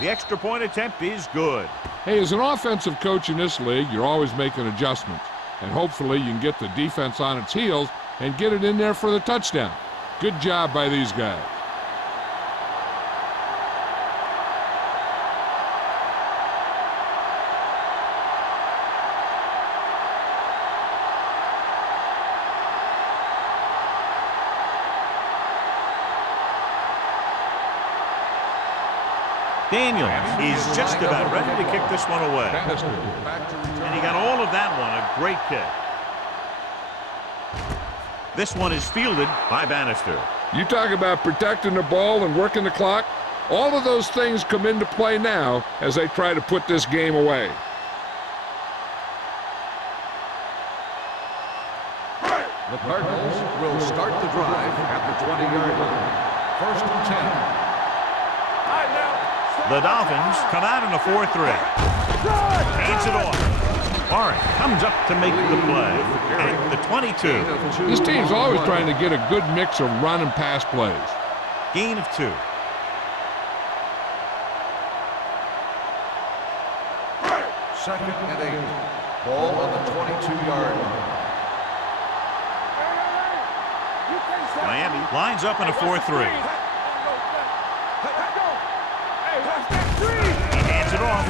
The extra point attempt is good. Hey, as an offensive coach in this league, you're always making adjustments. And hopefully you can get the defense on its heels and get it in there for the touchdown. Good job by these guys. Daniels is just about ready to kick this one away. Bannister back to return. And he got all of that one. A great kick. This one is fielded by Bannister. You talk about protecting the ball and working the clock. All of those things come into play now as they try to put this game away. The Cardinals will start the drive at the 20-yard line. 1st and 10. The Dolphins come out in a 4-3. Hands it off. Warren comes up to make the play at the 22. This team's always trying to get a good mix of run and pass plays. Gain of 2. Second and 8. Ball on the 22-yard line. Miami lines up in a 4-3. He hands it off.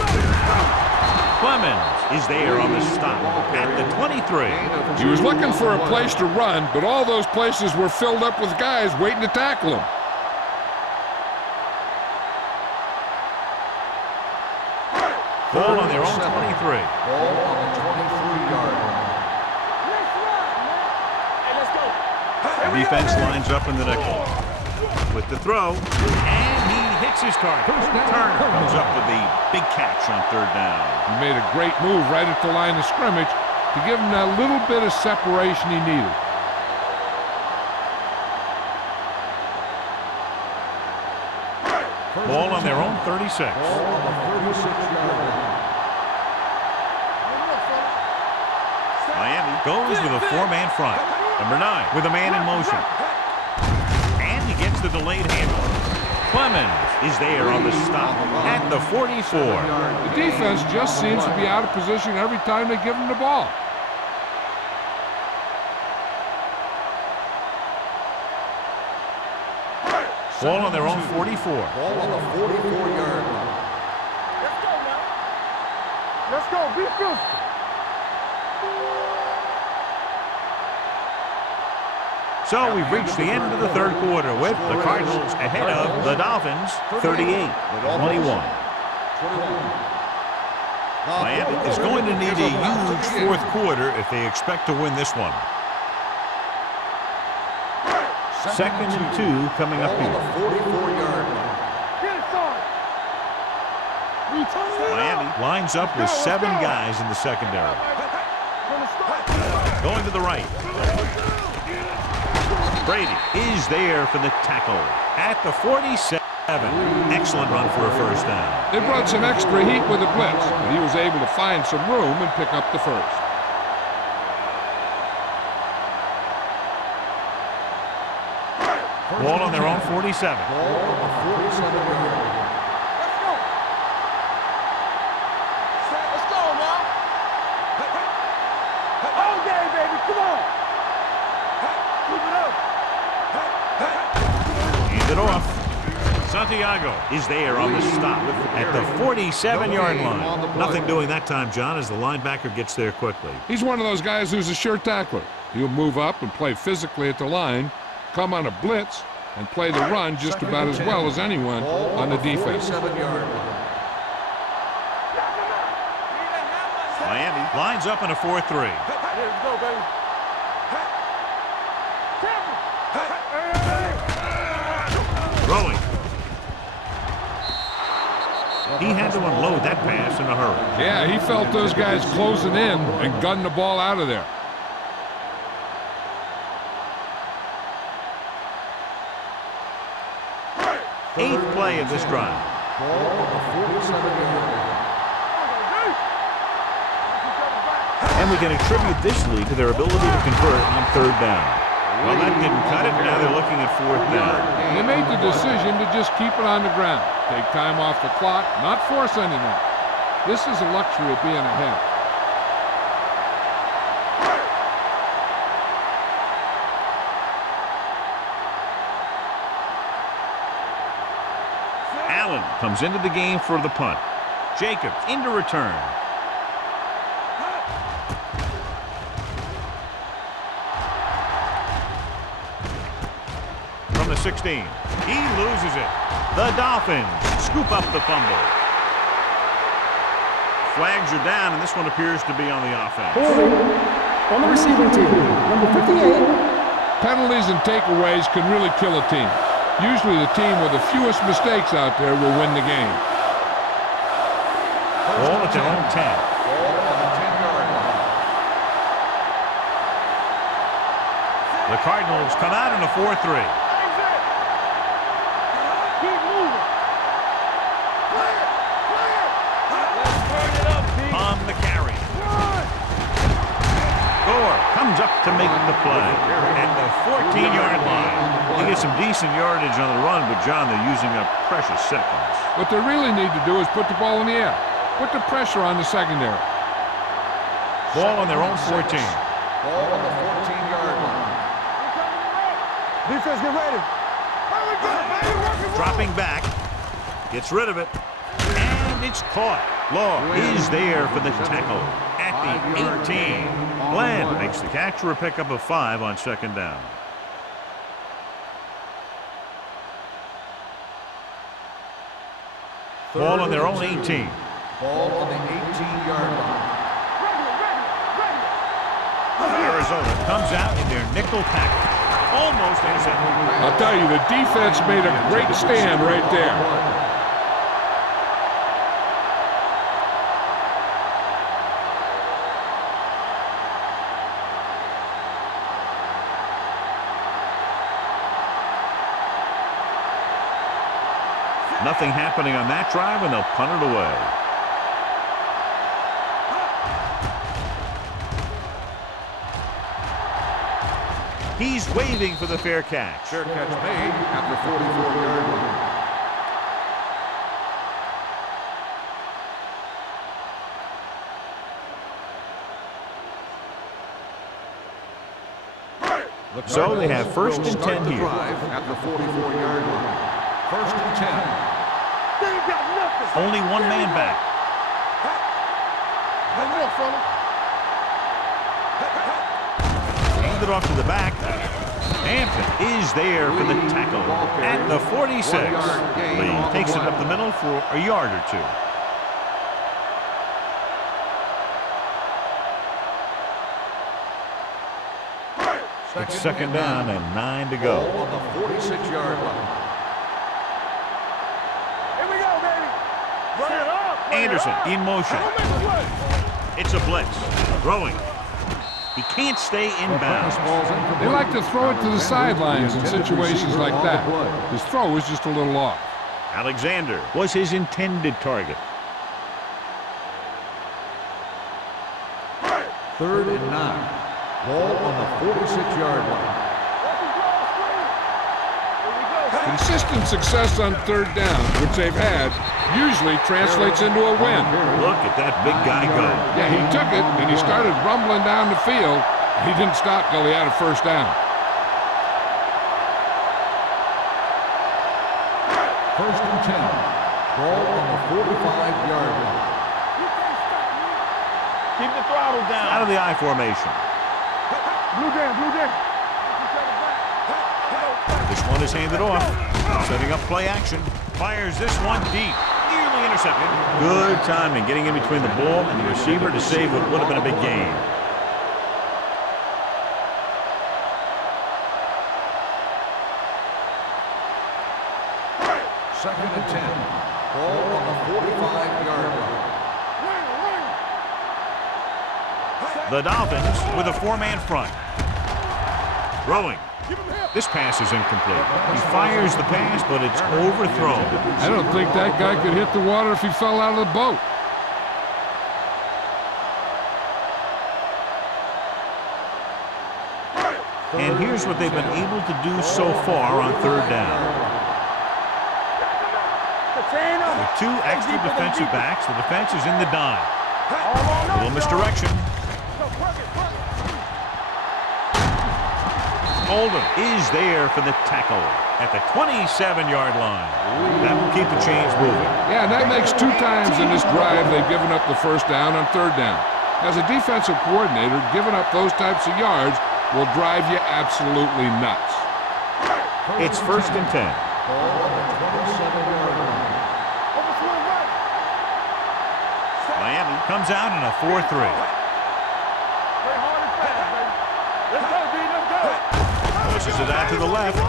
Clemens is there on the stop at the 23. He was looking for a place to run, but all those places were filled up with guys waiting to tackle him. Ball on their own 23. Ball on the 23-yard line. The defense lines up in the nickel with the throw, and he hits his target. Turner comes up with the big catch on 3rd down. He made a great move right at the line of scrimmage to give him that little bit of separation he needed. Ball on their own 36. Ball on the 36-yard line. Miami goes with a 4-man front. Number 9 with a man in motion. And he gets the delayed handle. Clemens is there on the stop at the 44. The defense just seems to be out of position every time they give him the ball. Ball on their own 44. Ball on the 44-yard line. Let's go now. Let's go. Be physical. So we've reached the end of the 3rd quarter with the Cardinals ahead of the Dolphins 38-21. Miami is going to need a huge 4th quarter if they expect to win this one. 2nd and 2 coming up Ball on here. the 44-yard line. Get it, son. We turn it Miami up. lines up with 7 guys in the secondary. From the start. Going to the right. Brady is there for the tackle at the 47. Excellent run for a 1st down. They brought some extra heat with the blitz, but he was able to find some room and pick up the 1st. Ball on their own 47. Ball on the 47-yard line. Let's go. Let's go now. All day, baby. Come on. Keep it up. Hand it off. Santiago is there on the stop at the 47-yard line. Nothing doing that time, John, as the linebacker gets there quickly. He's one of those guys who's a sure tackler. He'll move up and play physically at the line, come on a blitz, and play the run just about as well as anyone on the defense. 47-yard line. Miami lines up in a 4-3. Here we go, baby. Throwing. He had to unload that pass in a hurry. Yeah, he felt those guys closing in and gunned the ball out of there. Eighth play of this drive. Ball on the 47-yard line. And we can attribute this lead to their ability to convert on 3rd down. Well, that didn't cut it. Now they're looking at 4th down. They made the decision to just keep it on the ground. Take time off the clock, not force anything. This is a luxury of being ahead. Allen comes into the game for the punt. Jacobs into return. From the 16. He loses it. The Dolphins scoop up the fumble. Flags are down, and this one appears to be on the offense. Holding on the receiving team. Number 58. Penalties and takeaways can really kill a team. Usually the team with the fewest mistakes out there will win the game. Ball at their own 10. Ball on the 10-yard line. The Cardinals come out in a 4-3. Keep moving. Play it. Let's turn it up, D. On the carry. Run. Gore comes up to make the play at the 14-yard line. They get some decent yardage on the run, but, John, they're using up precious seconds. What they really need to do is put the ball in the air. Put the pressure on the secondary. Ball on their own 14. Ball on the 14-yard line. Defense, get ready. Hurry, baby, Dropping back. Gets rid of it. And it's caught. Law is there for the tackle at the 18. Bland makes the catch for a pickup of 5 on second down. Ball on their own 18. Ball on the 18-yard line. Arizona comes out in their nickel package. Almost intercepted. I'll tell you, the defense made a great stand right there. Nothing happening on that drive, and they'll punt it away. He's waving for the fair catch. Fair catch made at the 44-yard line. So they have first and 10 here. At the 44-yard line. First and 10. They ain't got nothing. Only one man back. One more, fella. Handed off to the back. Hampton is there for the tackle at the 46. Lee takes it up the middle for a yard or two. It's second down and 9 to go. On the 46-yard line. Here we go, baby. Run it up. Anderson in motion. Don't make a play. It's a blitz. Throwing. He can't stay inbounds. They like to throw it to the sidelines in situations like that. His throw is just a little off. Alexander was his intended target. Third and 9. Ball on the 46-yard line. Consistent success on third down, which they've had, usually translates into a win. Look at that big guy go. Yeah, he took it, and he started rumbling down the field. He didn't stop till he had a first down. First and 10. Ball on the 45-yard line. Keep the throttle down. Out of the I formation. Blue down, blue down. This one is handed off. Setting up play action. Fires this one deep. Nearly intercepted. Good timing getting in between the ball and the receiver to save what would have been a big gain. Second and 10. Ball on the 45-yard line. The Dolphins with a 4-man front. Throwing. This pass is incomplete. He fires the pass, but it's overthrown. I don't think that guy could hit the water if he fell out of the boat. And here's what they've been able to do so far on third down. With 2 extra defensive backs, the defense is in the dime. A little misdirection. Oldham is there for the tackle at the 27-yard line. That will keep the chains moving. Yeah, and that makes 2 times in this drive they've given up the first down on third down. As a defensive coordinator, giving up those types of yards will drive you absolutely nuts. It's 1st and 10. Ball on the 27-yard line. Miami comes out in a 4-3. Play hard and fast, baby. Let's go, D. Let's go. Pushes it out to the left.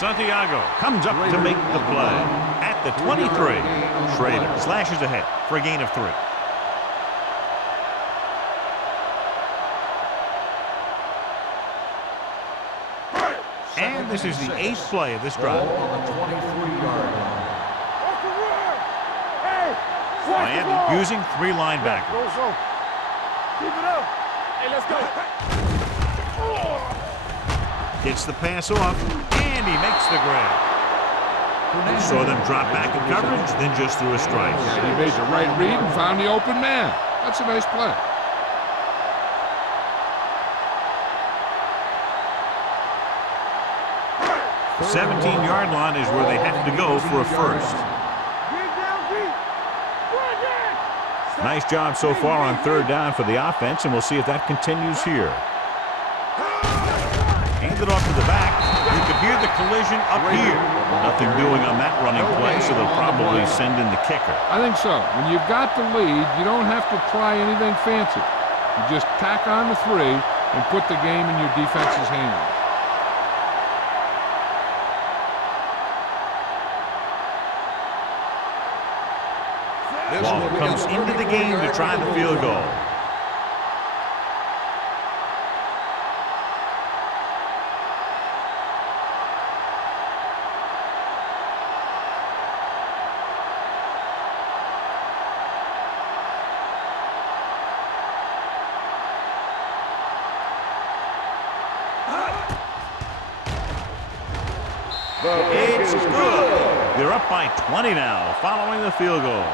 Santiago comes up to make the play. At the 23, Schrader slashes ahead for a gain of 3. And this is the 8th play of this drive. Ball on the 23-yard line. Miami using 3 linebackers. Go, go. Keep it up. Hey, let's go. Gets the pass off, and he makes the grab. Saw them drop back in coverage, then just threw a strike. He made the right read and found the open man. That's a nice play. The 17-yard line is where they have to go for a first. Get down deep. Run it. Nice job so far on 3rd down for the offense, and we'll see if that continues here. Handed off to the back. You could hear the collision up here. Nothing doing on that running play, so they'll probably send in the kicker. I think so. When you've got the lead, you don't have to try anything fancy. You just tack on the 3 and put the game in your defense's hands. Ball comes into the game to try the field goal. It's good. They're up by 20 now following the field goal.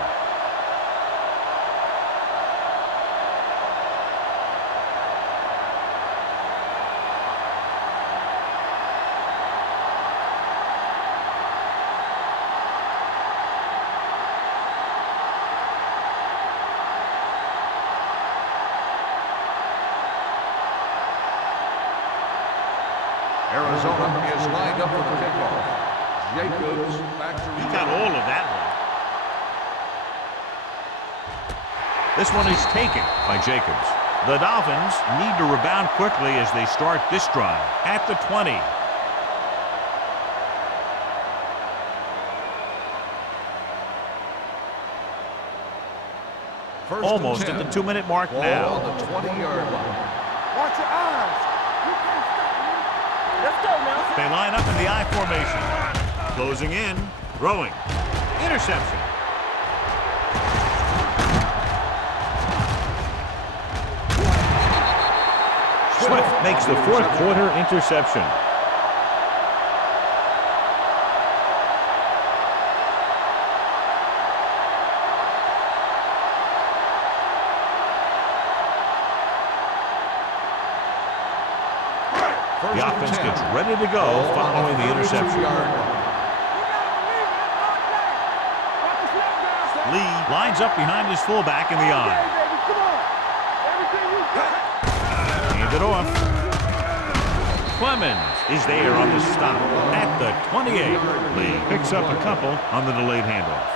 Arizona is lined up for the kickoff. Jacobs back to He got all of that one. This one is taken by Jacobs. The Dolphins need to rebound quickly as they start this drive at the 20. Almost at the 2-minute mark Ball now. on the 20-yard line. Watch your eyes. You can't stop me. Let's go now. They line up in the I formation. Closing in, throwing. Interception. Swift makes the 4th quarter interception. The offense gets ready to go following the interception. Lee lines up behind his fullback in the I. Hand it off. Clemens is there on the stop at the 28. Lee picks up a couple on the delayed handoff.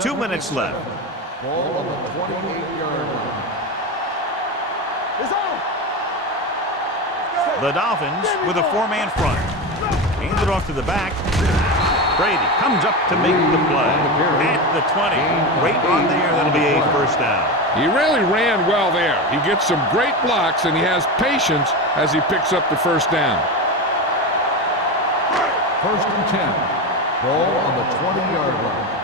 Two minutes left. Ball on the 28-yard line. It's on. The Dolphins with a 4-man front. Hand it off to the back. Brady comes up to make the play at the 20. Right on there, that'll be a first down. He really ran well there. He gets some great blocks, and he has patience as he picks up the first down. 1st and 10. Ball on the 20-yard line.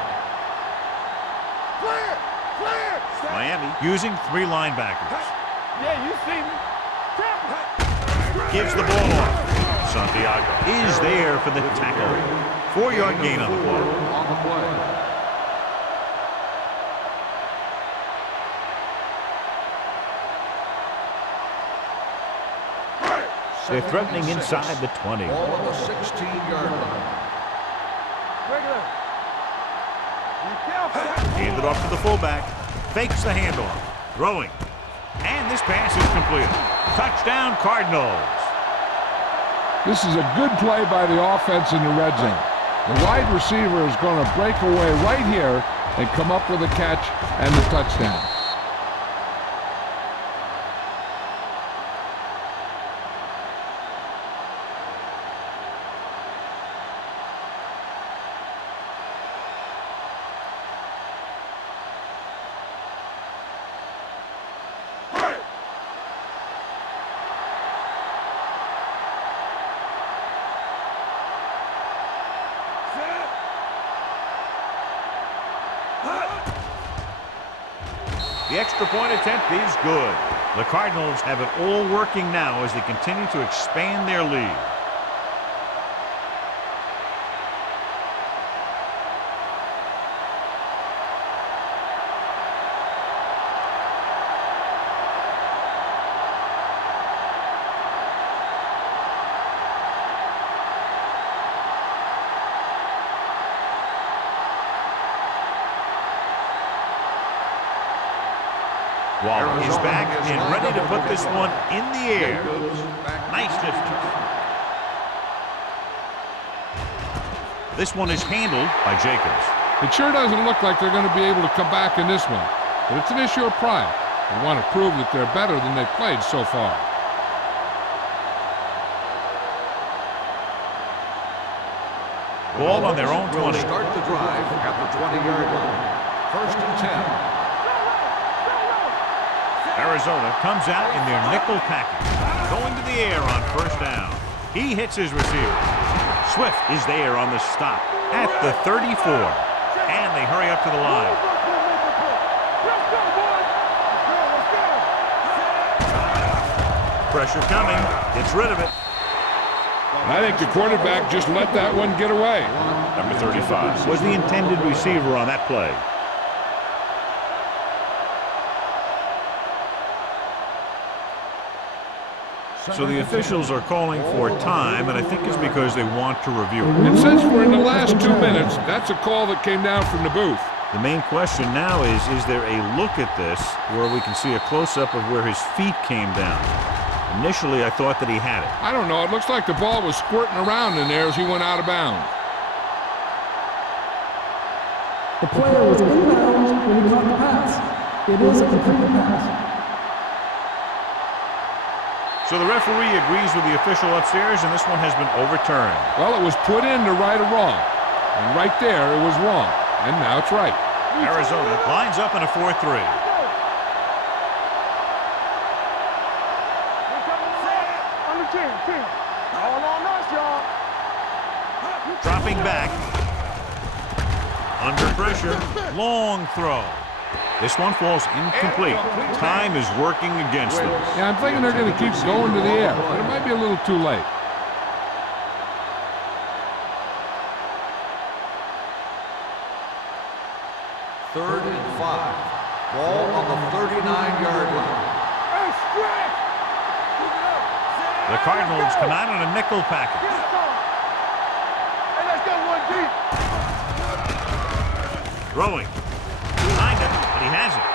Miami using 3 linebackers. Yeah, you see me. Gives the ball off. Santiago is there for the tackle. 4-yard gain on the ball. On the play. They're threatening inside the 20. Ball on the 16-yard line. Regular. Be careful. Handed off to the fullback. Fakes the handoff. Throwing. And this pass is completed. Touchdown, Cardinals. This is a good play by the offense in the red zone. The wide receiver is going to break away right here and come up with a catch and the touchdown. The extra point attempt is good. The Cardinals have it all working now as they continue to expand their lead. Waller is back and ready to put this one in the air. Nice distance. This one is handled by Jacobs. It sure doesn't look like they're going to be able to come back in this one, but it's an issue of pride. They want to prove that they're better than they've played so far. Ball on their own 20. Will start the drive at the 20-yard line. 1st and 10. Arizona comes out in their nickel package, going to the air on 1st down. He hits his receiver. Swift is there on the stop at the 34, and they hurry up to the line. Pressure coming, gets rid of it. I think the quarterback just let that one get away. Number 35 was the intended receiver on that play. So the officials are calling for time, and I think it's because they want to review it. And since we're in the last 2 minutes, that's a call that came down from the booth. The main question now is there a look at this where we can see a close-up of where his feet came down? Initially, I thought that he had it. I don't know. It looks like the ball was squirting around in there as he went out of bounds. The player was in bounds when he caught the pass. It is a completed pass. So the referee agrees with the official upstairs, and this one has been overturned. Well, it was put in to right a wrong. And right there, it was wrong. And now it's right. Arizona lines up in a 4-3. On the 10. All on us, y'all. Dropping back. Under pressure. Long throw. This one falls incomplete. Time is working against them. Yeah, I'm thinking they're going to keep going to the air, but it might be a little too late. Third and 5. Ball on the 39-yard line. Hey, stretch. The Cardinals come out in a nickel package. Hey, let's go one deep. Throwing. Behind him, but he has it.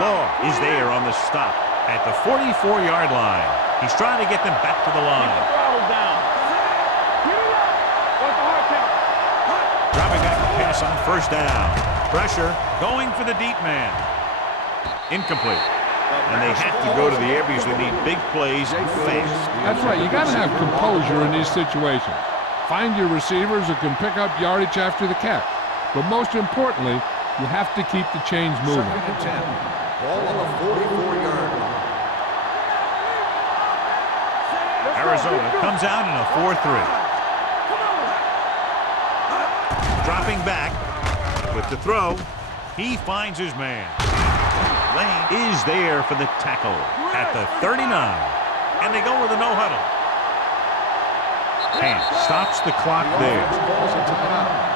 Law is there on the stop at the 44-yard line. He's trying to get them back to the line. Dropping back to pass on 1st down. Pressure going for the deep man. Incomplete. And they have to go to the air because they need big plays fast. That's right. You got to have composure in these situations. Find your receivers who can pick up yardage after the catch. But most importantly, you have to keep the chains moving. 2nd and 10. Ball on the 44-yard line. Arizona comes out in a 4-3. Dropping back with the throw. He finds his man. Lane is there for the tackle at the 39. And they go with a no-huddle. And stops the clock there. Ball's a timeout.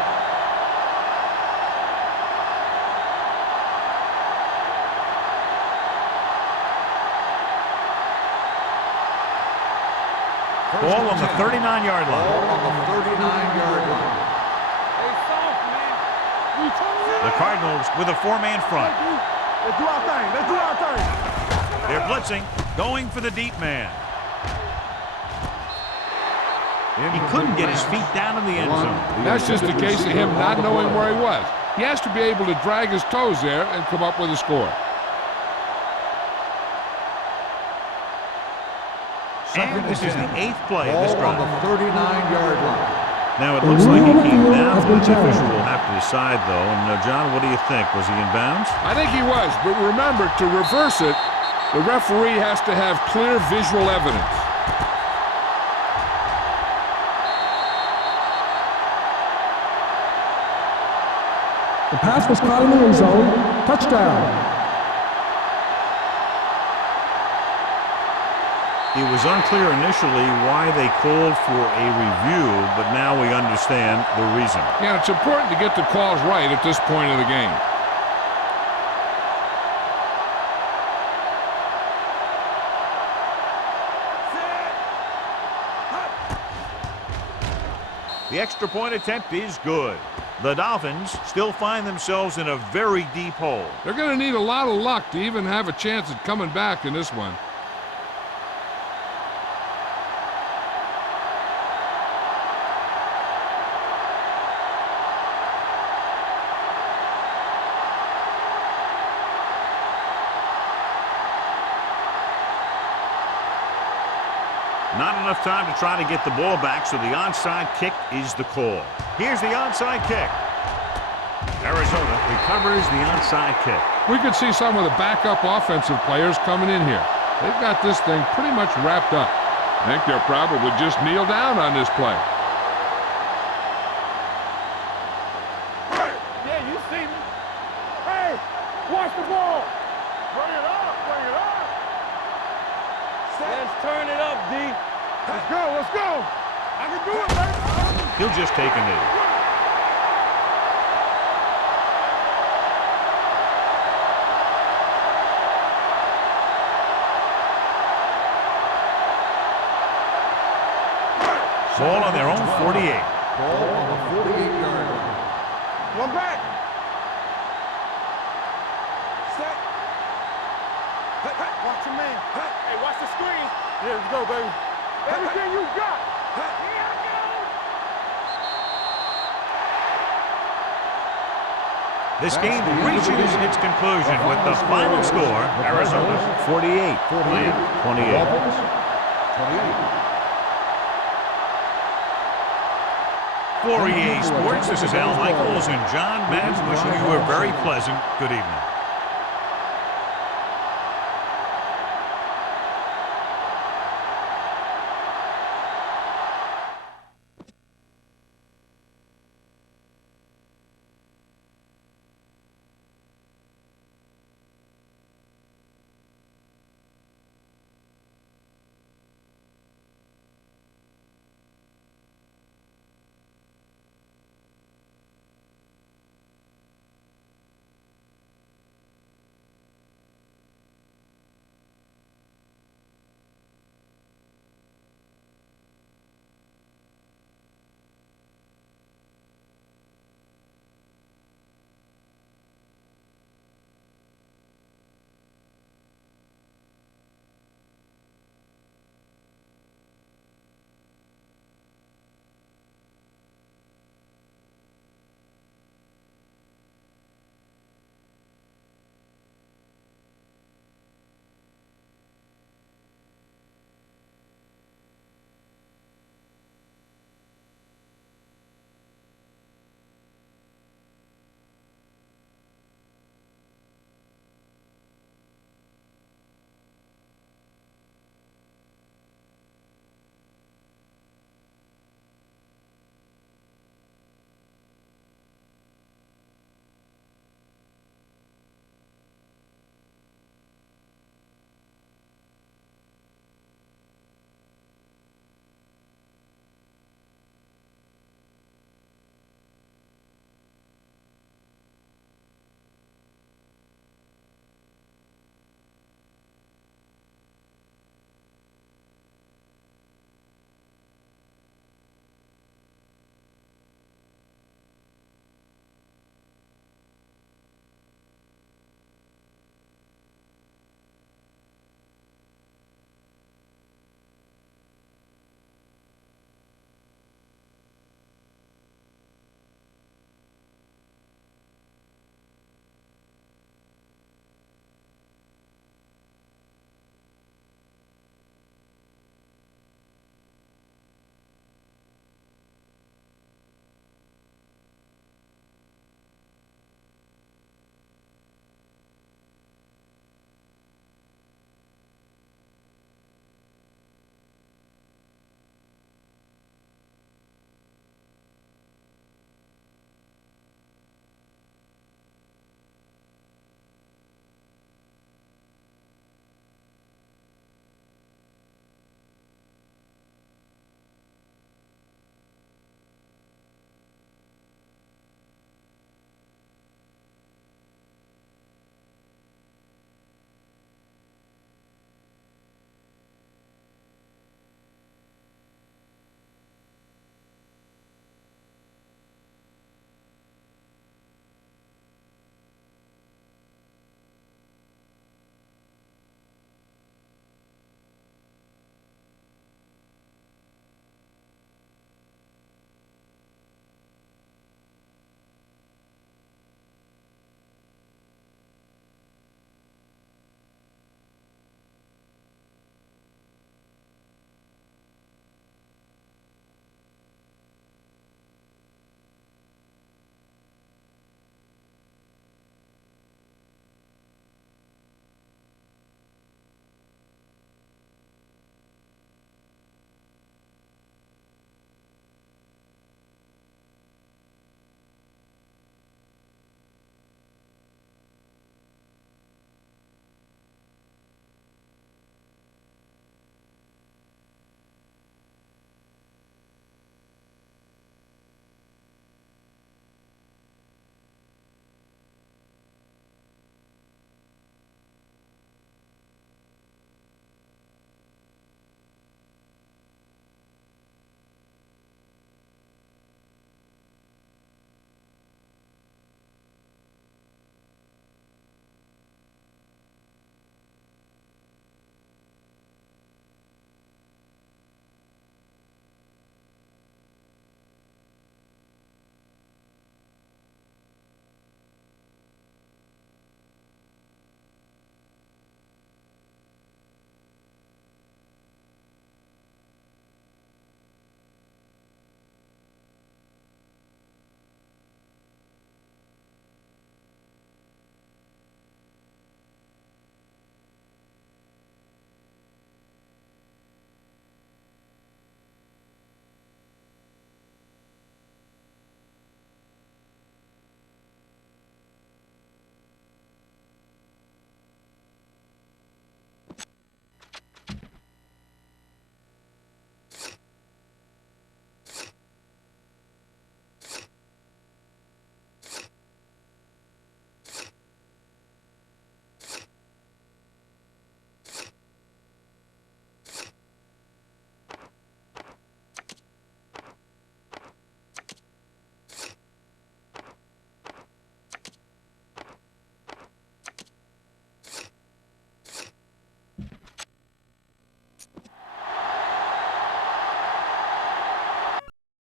Ball on the 39-yard line. Ball on the 39-yard line. Hey, soft, man. The Cardinals with a four-man front. Let's do our thing. Let's do our thing. They're blitzing, going for the deep man. He couldn't get his feet down in the end zone. That's just a case of him not knowing where he was. He has to be able to drag his toes there and come up with a score. And this is the 8th play of this Ball on drive. the 39-yard line. Now it looks like he came down, but the official will have to decide, though. And John, what do you think? Was he in bounds? I think he was, but remember, to reverse it, the referee has to have clear visual evidence. The pass was caught in the end zone. Touchdown. It was unclear initially why they called for a review, but now we understand the reason. Yeah, it's important to get the calls right at this point of the game. The extra point attempt is good. The Dolphins still find themselves in a very deep hole. They're going to need a lot of luck to even have a chance at coming back in this one. Not enough time to try to get the ball back, so the onside kick is the call. Here's the onside kick. Arizona recovers the onside kick. We could see some of the backup offensive players coming in here. They've got this thing pretty much wrapped up. I think they'll probably just kneel down on this play. Yeah, you see me. Hey, watch the ball. Bring it up, bring it up. Let's turn it up, D. Let's go, let's go. I can do it, baby. He'll just take a knee. Ball on their own 48. Ball on the 48-yard line. One back. Set. Hey, hey, watch your man. Hey, watch the screen. Yeah, let's go, baby. Everything you got. Here I go. This game reaches its conclusion with the final score, Arizona 48, Atlanta 28. Dolphins, 28. For EA Sports, this is Al Michaels and John Madden wishing you a very pleasant good evening.